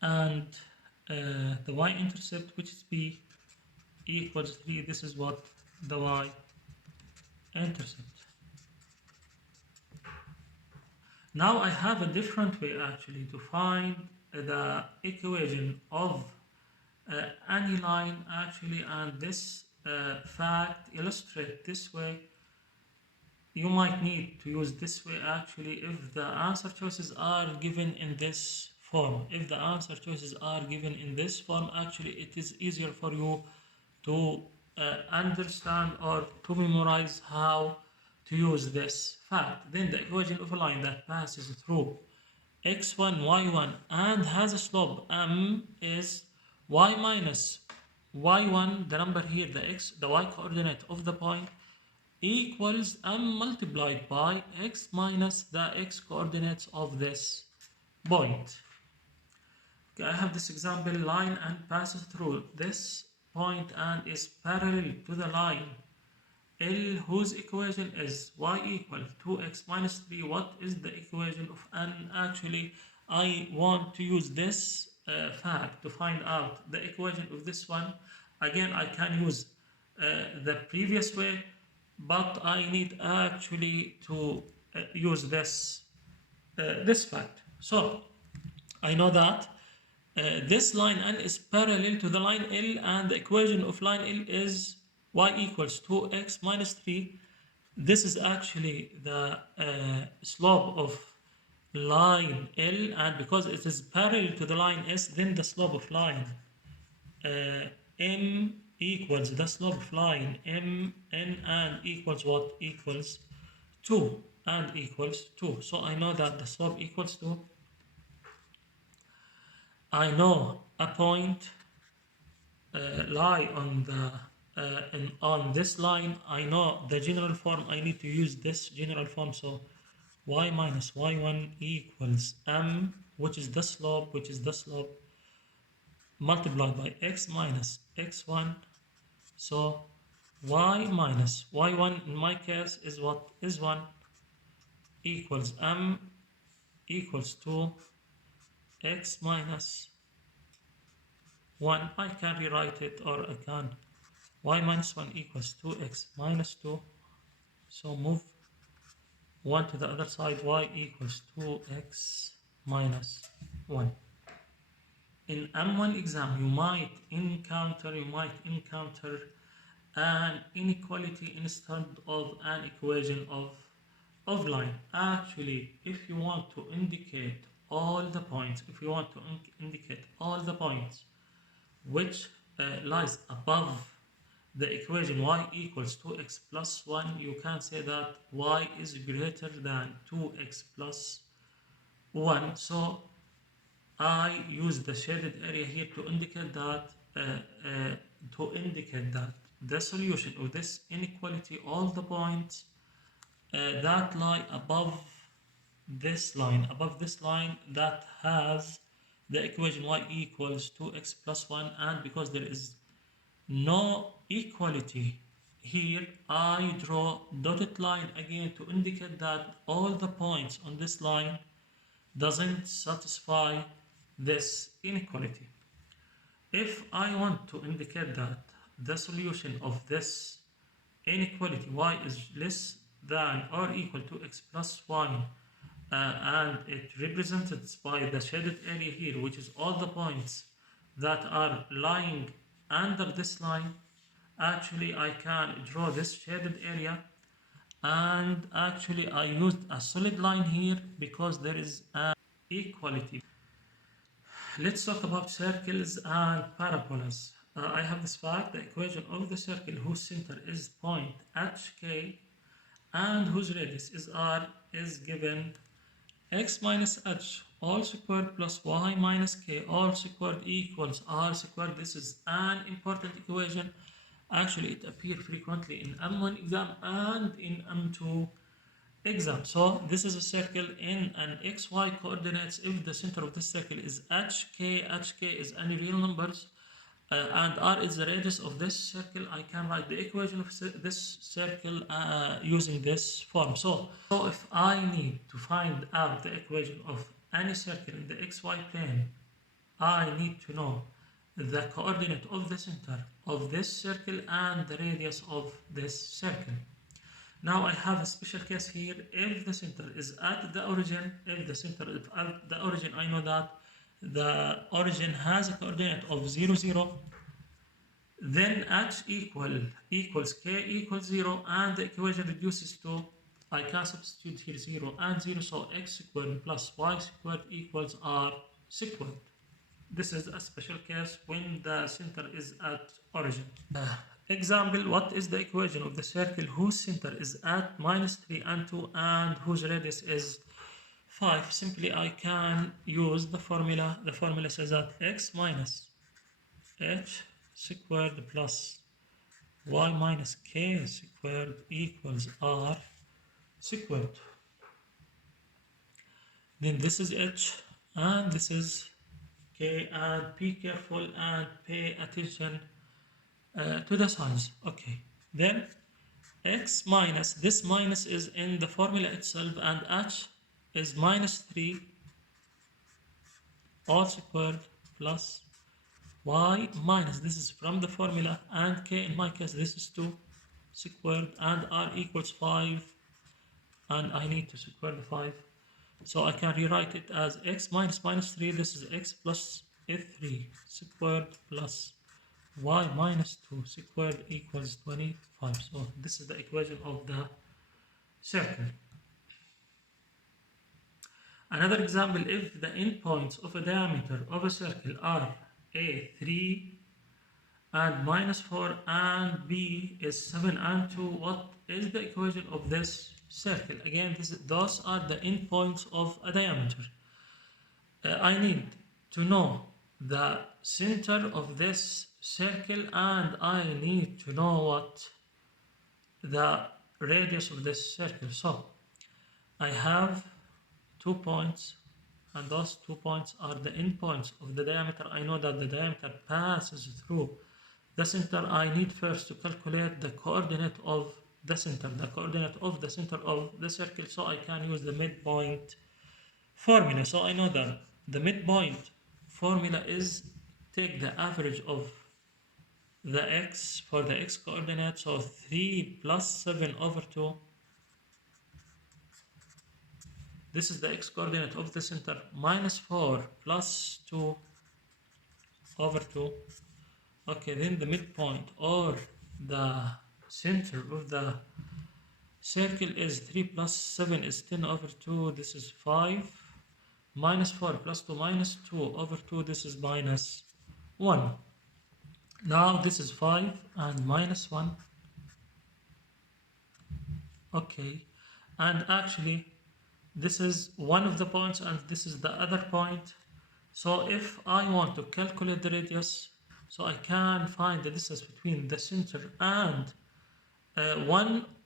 and the y-intercept, which is b, equals 3. This is what the y-intercept. Now I have a different way actually to find the equation of any line actually, and this fact illustrate this way. You might need to use this way actually if the answer choices are given in this form. If the answer choices are given in this form, actually it is easier for you to understand or to memorize how to use this fact. Then the equation of a line that passes through x1, y1 and has a slope m is y minus y1, the number here, the y coordinate of the point, equals m multiplied by x minus the x coordinates of this point. Okay, I have this example: line and passes through this point and is parallel to the line L, whose equation is y equal 2x minus 3. What is the equation of n? Actually, I want to use this fact to find out the equation of this one. Again, I can use the previous way, but I need actually to use this fact. So I know that this line n is parallel to the line L, and the equation of line L is y equals 2x minus 3. This is actually the slope of line L, and because it is parallel to the line S, then the slope of line M equals the slope of line M n, and equals what? Equals 2, and equals 2. So I know that the slope equals 2. I know a point lie on the on this line. I know the general form. I need to use this general form. So y minus y1 equals m, which is the slope, multiplied by x minus x1. So y minus y1 in my case is what? Is 1, equals m equals 2 x minus 1. I can rewrite it, or I can y minus 1 equals 2x minus 2. So move 1 to the other side, y equals 2x minus 1. In M1 exam, you might encounter an inequality instead of an equation of line. Actually, if you want to indicate all the points, which lies above the equation y equals 2x plus 1, you can say that y is greater than 2x plus 1. So I use the shaded area here to indicate that the solution of this inequality, all the points that lie above this line, that has the equation y equals 2x plus 1, and because there is no equality here, I draw dotted line again to indicate that all the points on this line doesn't satisfy this inequality. If I want to indicate that the solution of this inequality y is less than or equal to x plus 1, and it represented by the shaded area here, which is all the points that are lying under this line, actually I can draw this shaded area, and actually I used a solid line here because there is an equality. Let's talk about circles and parabolas. I have this fact: the equation of the circle whose center is point HK and whose radius is R is given x minus h all squared plus y minus k all squared equals r squared. This is an important equation. Actually, it appears frequently in M1 exam and in M2 exam. So this is a circle in an xy coordinates. If the center of this circle is hk is any real numbers, and r is the radius of this circle, I can write the equation of this circle using this form. So if I need to find out the equation of any circle in the xy plane, I need to know the coordinate of the center of this circle and the radius of this circle. Now I have a special case here. If the center is at the origin, if the center is at the origin, I know that the origin has a coordinate of 0, 0. Then h equals k equals 0, and the equation reduces to, I can substitute here 0 and 0, so x squared plus y squared equals r squared. This is a special case when the center is at origin. Example, what is the equation of the circle whose center is at -3 and 2 and whose radius is 5? Simply I can use the formula. The formula says that x minus h squared plus y minus k squared equals r squared. Then this is h and this is k, and be careful and pay attention to the signs. Okay, then x minus, this minus is in the formula itself, and h is -3 all squared plus y minus, this is from the formula, and k in my case this is 2 squared, and r equals 5, and I need to square the 5, so I can rewrite it as x minus -3, this is x plus 3 squared plus y minus 2 squared equals 25. So this is the equation of the circle. Another example, if the endpoints of a diameter of a circle are a 3 and -4 and b is 7 and 2, what is the equation of this circle? Again, those are the endpoints of a diameter. I need to know the center of this circle, and I need to know what the radius of this circle. So I have 2 points, and those 2 points are the endpoints of the diameter. I know that the diameter passes through the center. I need first to calculate the coordinate of the center, the coordinate of the center of the circle, so I can use the midpoint formula. So I know that the midpoint formula is take the average of the x for the x coordinate, so 3 plus 7 over 2. This is the x coordinate of the center, -4 plus 2 over 2. Okay, then the midpoint or the center of the circle is 3 plus 7 is 10 over 2. This is 5. -4 plus 2 minus 2 over 2. This is -1. Now this is 5 and -1. Okay, and actually this is one of the points and this is the other point. So if I want to calculate the radius, so I can find the distance between the center and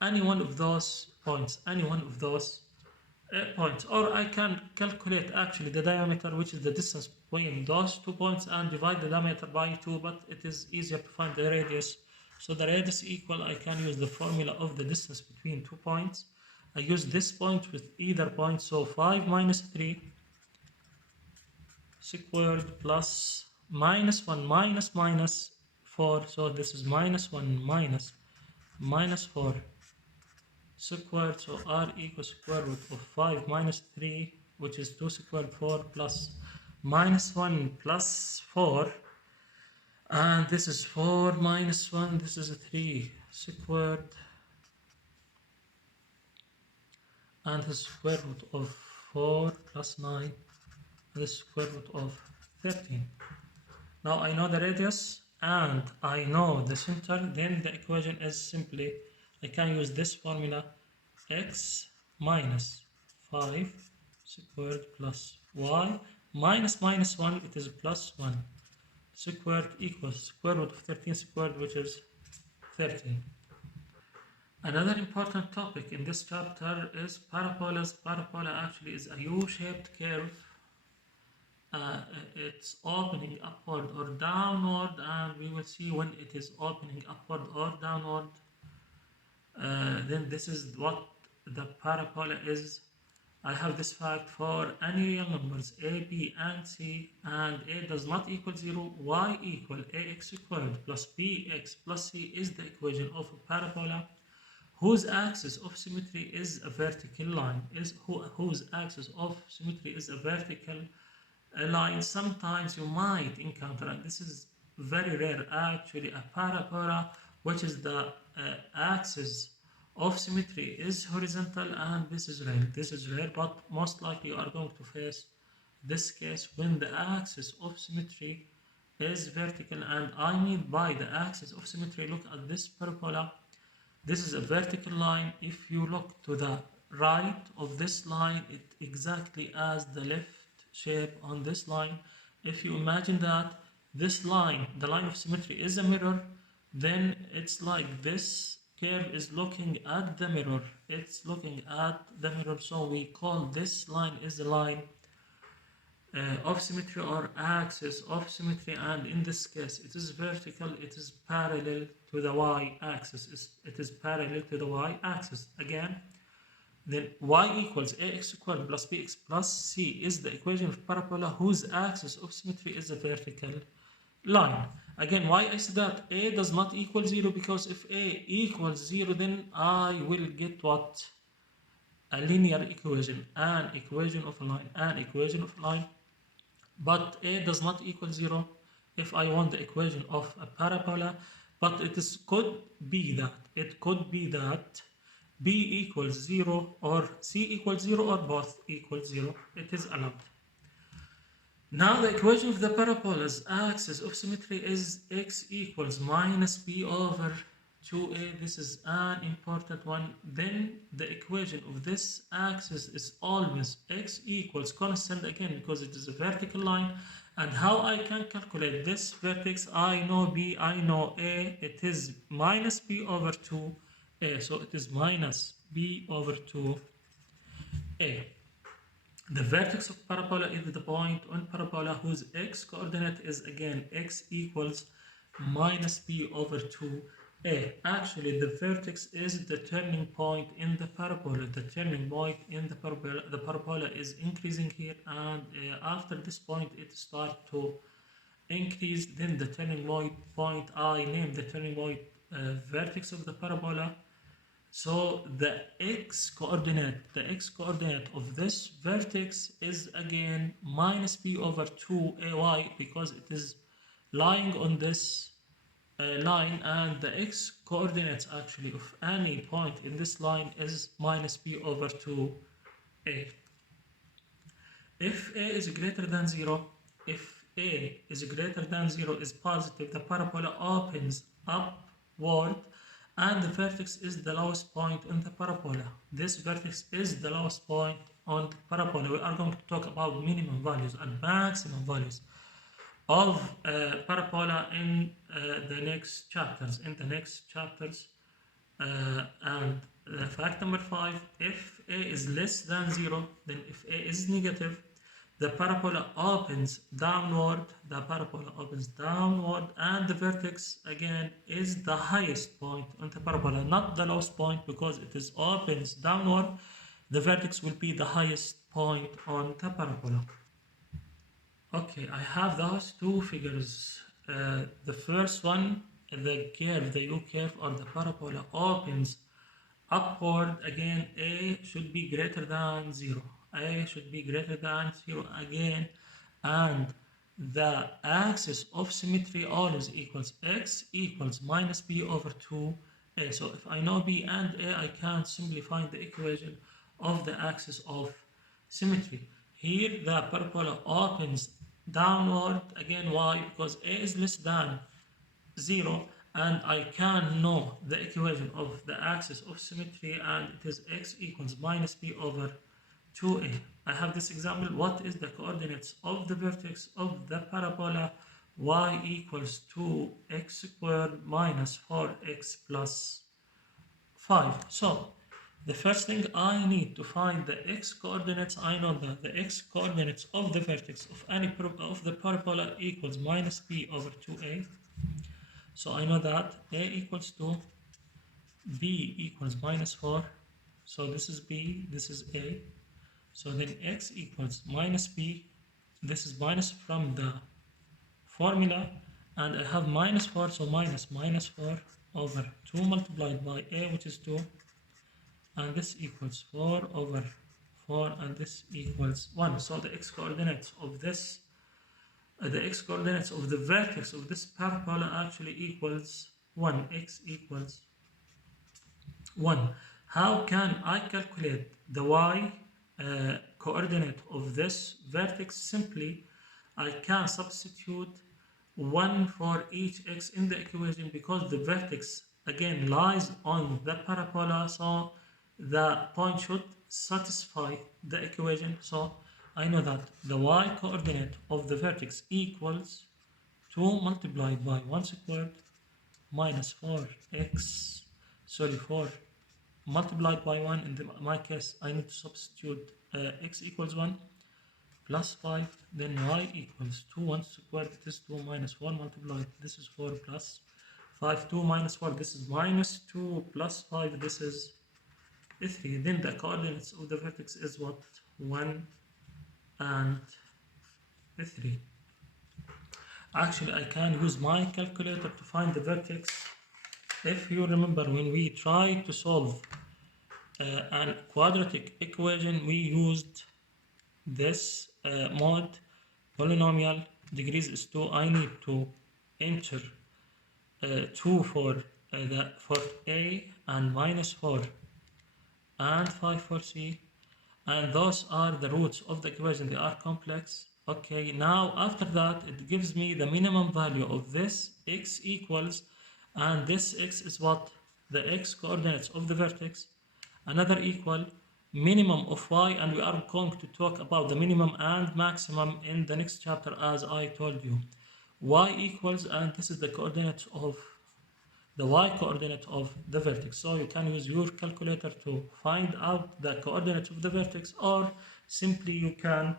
any one of those points, or I can calculate actually the diameter, which is the distance between those 2 points, and divide the diameter by 2, but it is easier to find the radius. So the radius equal, I can use the formula of the distance between 2 points. I use this point with either point, so 5 minus 3 squared plus -1 minus 4, so this is -1 minus 4 squared, so r equals square root of 5 minus 3, which is 2 squared 4 plus -1 plus 4, and this is 4 minus 1, this is a 3 squared, and the square root of 4 plus 9, and the square root of 13. Now I know the radius and I know the center, then the equation is simply, I can use this formula, x minus 5 squared plus y minus minus 1, it is plus 1 squared equals square root of 13 squared, which is 13. Another important topic in this chapter is parabolas. Parabola actually is a U-shaped curve. It's opening upward or downward, and we will see when it is opening upward or downward. Then this is what the parabola is. I have this fact for any real numbers a, b, and c, and a does not equal 0, y equal ax squared plus bx plus c is the equation of a parabola whose axis of symmetry is a vertical line. Whose axis of symmetry is a vertical line. Sometimes you might encounter, and this is very rare actually, a parabola which is the axis of symmetry is horizontal, and this is rare. This is rare, but most likely you are going to face this case when the axis of symmetry is vertical. And I mean by the axis of symmetry, look at this parabola. This is a vertical line. If you look to the right of this line, it exactly as the left shape on this line. If you imagine that this line, the line of symmetry, is a mirror, then it's like this curve is looking at the mirror. It's looking at the mirror, so we call this line is a line of symmetry or axis of symmetry, and in this case it is vertical, it is parallel to the y-axis, it is parallel to the y-axis. Again, then y equals ax squared plus bx plus c is the equation of parabola whose axis of symmetry is a vertical line. Again, why I said that a does not equal 0, because if a equals 0, then I will get what? A linear equation, an equation of a line, an equation of a line. But a does not equal 0 if I want the equation of a parabola, but could be that b equals 0 or c equals 0 or both equal 0. It is allowed. Now the equation of the parabola's axis of symmetry is x equals minus b over 2a. This is an important one. Then the equation of this axis is always x equals constant, again because it is a vertical line. And how I can calculate this vertex? I know b, I know a. It is minus b over 2a. So it is minus b over 2a. The vertex of parabola is the point on parabola whose x coordinate is again x equals minus b over 2a. Actually, the vertex is the turning point in the parabola. The turning point in the parabola is increasing here, and after this point it starts to increase. Then the turning point, I name the turning point vertex of the parabola. So the x coordinate of this vertex is again minus b over 2ay, because it is lying on this line, and the x coordinates actually of any point in this line is minus b over 2a. If a is greater than 0, if a is greater than 0 is positive, the parabola opens upward, and the vertex is the lowest point in the parabola. This vertex is the lowest point on the parabola. We are going to talk about minimum values and maximum values of parabola in the next chapters. And fact number 5, if a is less than 0, then if a is negative, the parabola opens downward, and the vertex again is the highest point on the parabola, not the lowest point, because it is opens downward. The vertex will be the highest point on the parabola. Okay, I have those two figures. The first one, the U curve or the parabola opens upward. Again, a should be greater than 0. A should be greater than 0 again, and the axis of symmetry always equals x equals minus b over 2a. So if I know b and a, I can simply find the equation of the axis of symmetry. Here the parabola opens downward. Again, why? Because a is less than 0, and I can know the equation of the axis of symmetry, and it is x equals minus b over 2a. I have this example. What is the coordinates of the vertex of the parabola y equals 2x squared minus 4x plus 5? So the first thing I need to find the x coordinates. I know that the x coordinates of the vertex of any of the parabola equals minus b over 2a. So I know that a equals 2, b equals minus 4. So this is b, this is a. So then x equals minus b. This is minus from the formula, and I have minus 4, so minus 4 over 2 multiplied by a, which is 2, and this equals 4 over 4, and this equals 1. So the x coordinates of this, the x coordinates of the vertex of this parabola actually equals 1. X equals 1. How can I calculate the y coordinate of this vertex? Simply, I can substitute 1 for each x in the equation, because the vertex again lies on the parabola, so the point should satisfy the equation. So I know that the y coordinate of the vertex equals 2 multiplied by 1 squared minus 4x, sorry, 4 multiplied by 1. In my case, I need to substitute x equals 1 plus 5, then y equals 2, 1 squared, this is 2 minus 1 multiplied, this is 4 plus 5, 2 minus 4, this is minus 2 plus 5, this is 3. Then the coordinates of the vertex is what? 1 and 3. Actually, I can use my calculator to find the vertex. If you remember, when we tried to solve an quadratic equation, we used this mod polynomial degrees is 2. I need to enter 2 for A, and minus 4 and 5 for C, and those are the roots of the equation. They are complex. Okay, now after that it gives me the minimum value of this x equals, and this x is what? The x coordinates of the vertex, another equal minimum of y, and we are going to talk about the minimum and maximum in the next chapter, as I told you. Y equals, and this is the coordinates of the y coordinate of the vertex. So you can use your calculator to find out the coordinates of the vertex, or simply you can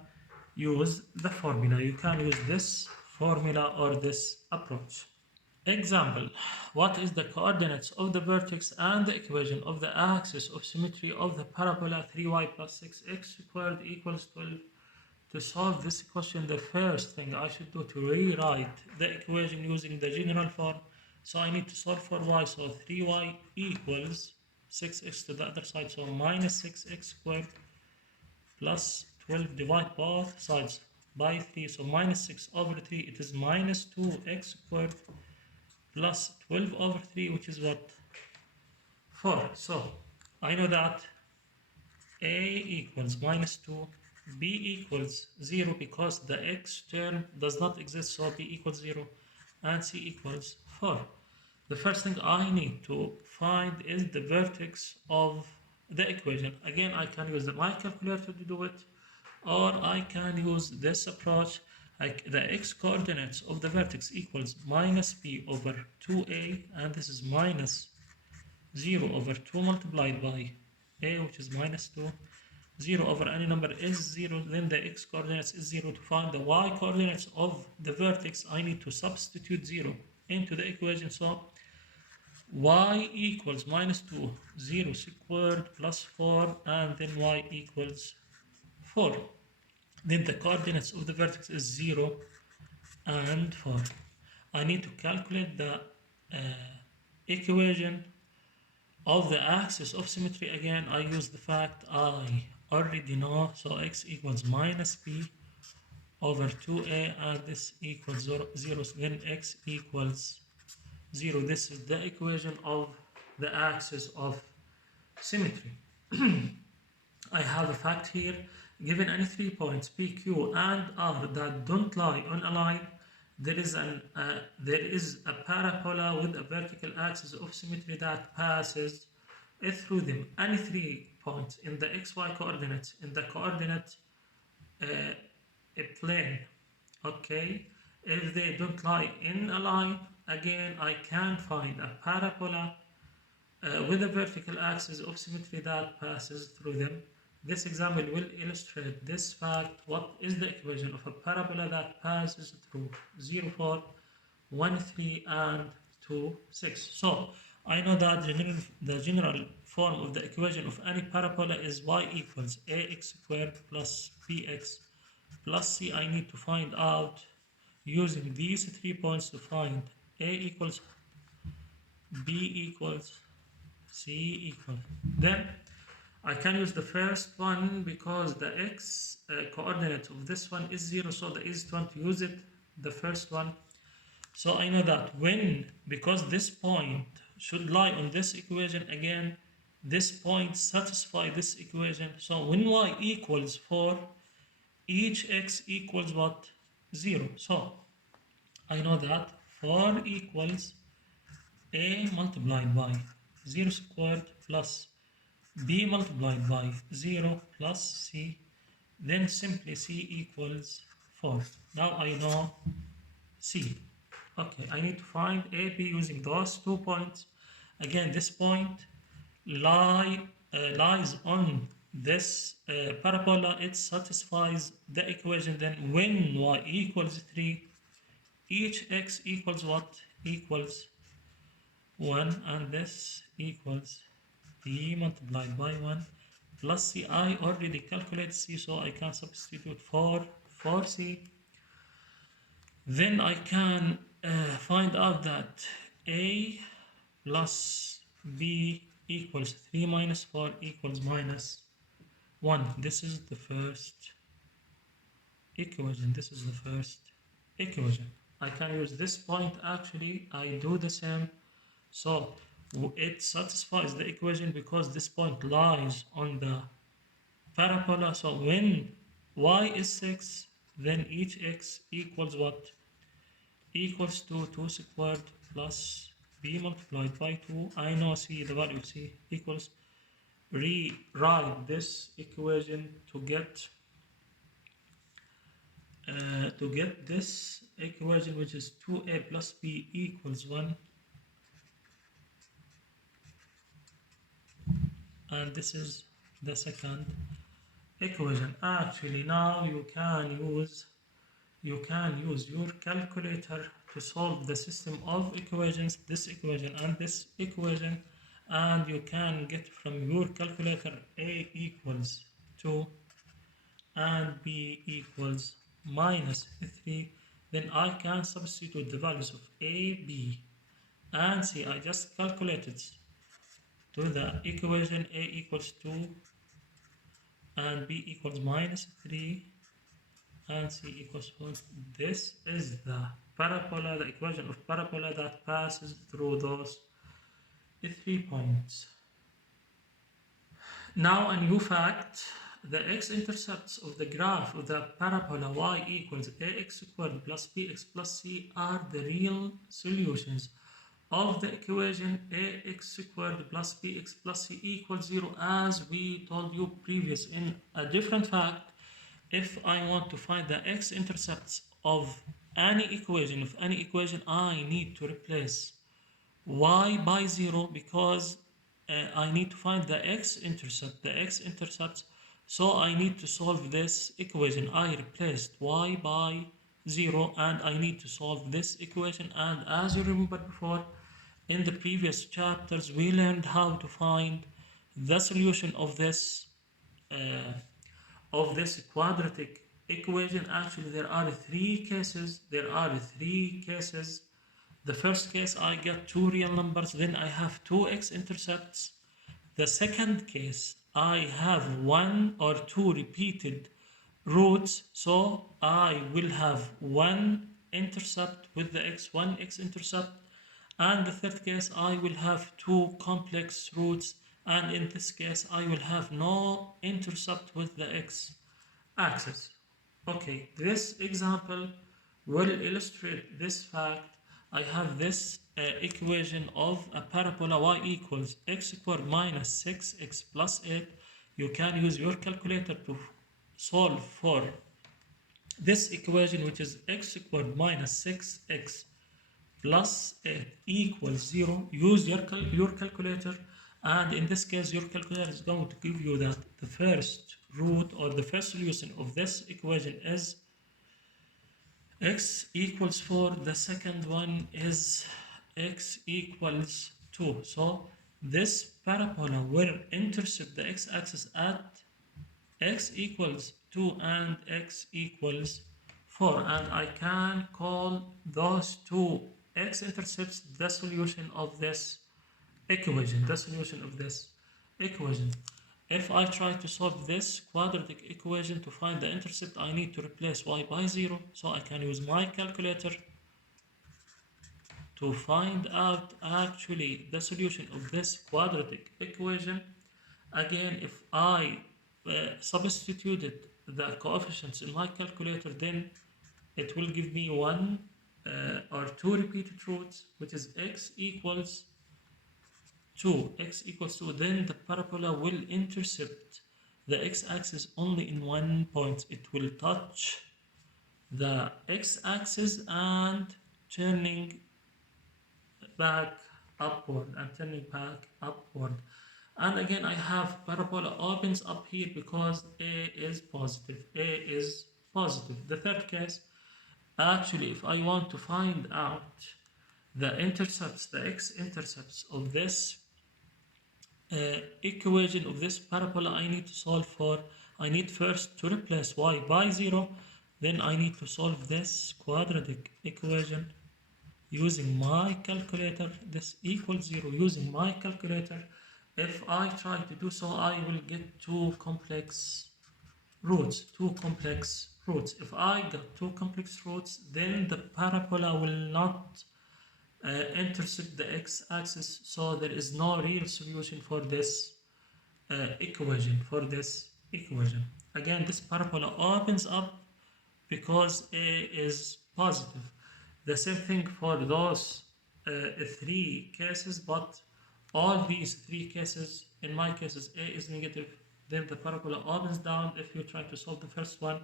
use the formula. You can use this formula or this approach. Example, what is the coordinates of the vertex and the equation of the axis of symmetry of the parabola 3y plus 6x squared equals 12? To solve this question, the first thing I should do to rewrite the equation using the general form. So I need to solve for y, so 3y equals 6x to the other side, so minus 6x squared plus 12, divide both sides by 3, so minus 6 over 3, it is minus 2x squared plus 12 over 3, which is what? 4. So I know that a equals minus 2, b equals 0 because the x term does not exist, so b equals 0, and c equals 4. The first thing I need to find is the vertex of the equation. Again, I can use my calculator to do it, or I can use this approach. Like the x coordinates of the vertex equals minus b over 2a, and this is minus 0 over 2 multiplied by a, which is minus 2. 0 over any number is 0, then the x coordinates is 0. To find the y coordinates of the vertex, I need to substitute 0 into the equation. So y equals minus 2, 0 squared plus 4, and then y equals 4. Then the coordinates of the vertex is 0 and 4. I need to calculate the equation of the axis of symmetry. Again, I use the fact I already know, so x equals minus b over 2a, and this equals 0, so then x equals 0. This is the equation of the axis of symmetry. I have a fact here. Given any 3 points P, Q, and R that don't lie on a line, there is a parabola with a vertical axis of symmetry that passes through them. Any 3 points in the xy coordinates, in the coordinate uh, a plane. Okay, if they don't lie in a line, again I can find a parabola with a vertical axis of symmetry that passes through them. This example will illustrate this fact. What is the equation of a parabola that passes through 0, 4, 1, 3, and 2, 6? So I know that the general form of the equation of any parabola is y equals ax squared plus bx plus c. I need to find out using these 3 points to find a equals b equals c equals. Then I can use the first one because the x coordinate of this one is 0, so the easiest one to use it, the first one. So I know that when, because this point should lie on this equation again, this point satisfy this equation. So when y equals 4, each x equals what? 0. So I know that 4 equals a multiplied by 0 squared plus b multiplied by 0 plus c, then simply c equals 4. Now I know c. Okay, I need to find a, b using those 2 points. Again, this point lies on this parabola. It satisfies the equation. Then when y equals 3, each x equals what? Equals 1, and this equals b multiplied by 1 plus c. I already calculated c, so I can substitute for c. Then I can find out that a plus b equals 3 minus 4 equals minus 1. This is the first equation. This is the first equation. I can use this point actually. I do the same. So it satisfies the equation because this point lies on the parabola. So when y is 6, then each x equals what? Equals to 2 squared plus b multiplied by 2. I know c, the value of c equals, rewrite this equation to get this equation, which is 2a plus b equals 1, and this is the second equation. Actually now you can use your calculator to solve the system of equations, this equation and this equation, and you can get from your calculator a equals 2 and b equals minus 3. Then I can substitute the values of a, b, and c. I just calculated to the equation. A equals 2 and b equals minus 3 and c equals 4. This is the parabola, the equation of parabola that passes through those 3 points. Now a new fact: the x-intercepts of the graph of the parabola y equals ax squared plus bx plus c are the real solutions of the equation ax squared plus bx plus c equals 0, as we told you previous in a different fact. If I want to find the x-intercepts of any equation, I need to replace y by 0 because I need to find the x-intercepts. So I need to solve this equation. I replaced y by 0 and I need to solve this equation. And as you remember before, in the previous chapters, we learned how to find the solution of this quadratic equation. Actually, there are three cases. The first case, I get two real numbers, then I have two x-intercepts. The second case, I have one or two repeated roots, so I will have one intercept with the one x-intercept. And the third case, I will have two complex roots, and in this case, I will have no intercept with the x-axis. Okay, this example will illustrate this fact. I have this equation of a parabola y equals x squared minus 6x plus 8. You can use your calculator to solve for this equation, which is x squared minus 6x plus 8 equals 0, use your calculator, and in this case your calculator is going to give you that the first root or the first solution of this equation is x equals 4, the second one is x equals 2. So this parabola will intercept the x-axis at x equals 2 and x equals 4, and I can call those two x-intercepts the solution of this equation. If I try to solve this quadratic equation to find the intercept, I need to replace y by 0, so I can use my calculator to find out actually the solution of this quadratic equation. Again, if I substituted the coefficients in my calculator, then it will give me one or two repeated roots, which is x equals 2. Then the parabola will intercept the x-axis only in one point. It will touch the x-axis and turning back upward and turning back upward. And again, I have parabola opens up here because A is positive. The third case, actually, if I want to find out the intercepts, the x-intercepts of this equation of this parabola, I need to solve for, I need first to replace y by 0, then I need to solve this quadratic equation using my calculator. This equals 0 using my calculator. If I try to do so, I will get two complex roots. If I got two complex roots, then the parabola will not intercept the x-axis, so there is no real solution for this equation. Again, this parabola opens up because A is positive. The same thing for those three cases, but all these three cases, in my cases, A is negative, then the parabola opens down. If you try to solve the first one,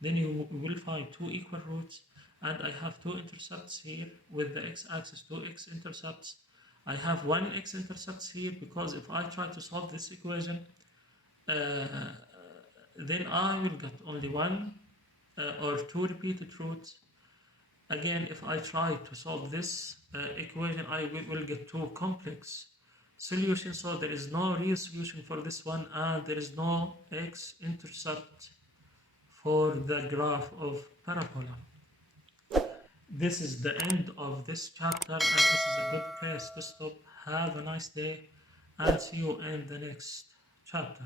then you will find two equal roots, and I have two intercepts here with the x-axis, two x-intercepts. I have one x-intercepts here because if I try to solve this equation, uh, then I will get only one or two repeated roots. Again, if I try to solve this equation, I will get two complex solutions, so there is no real solution for this one, and there is no x-intercept for the graph of parabola. This is the end of this chapter, and this is a good place to stop. Have a nice day, and see you in the next chapter.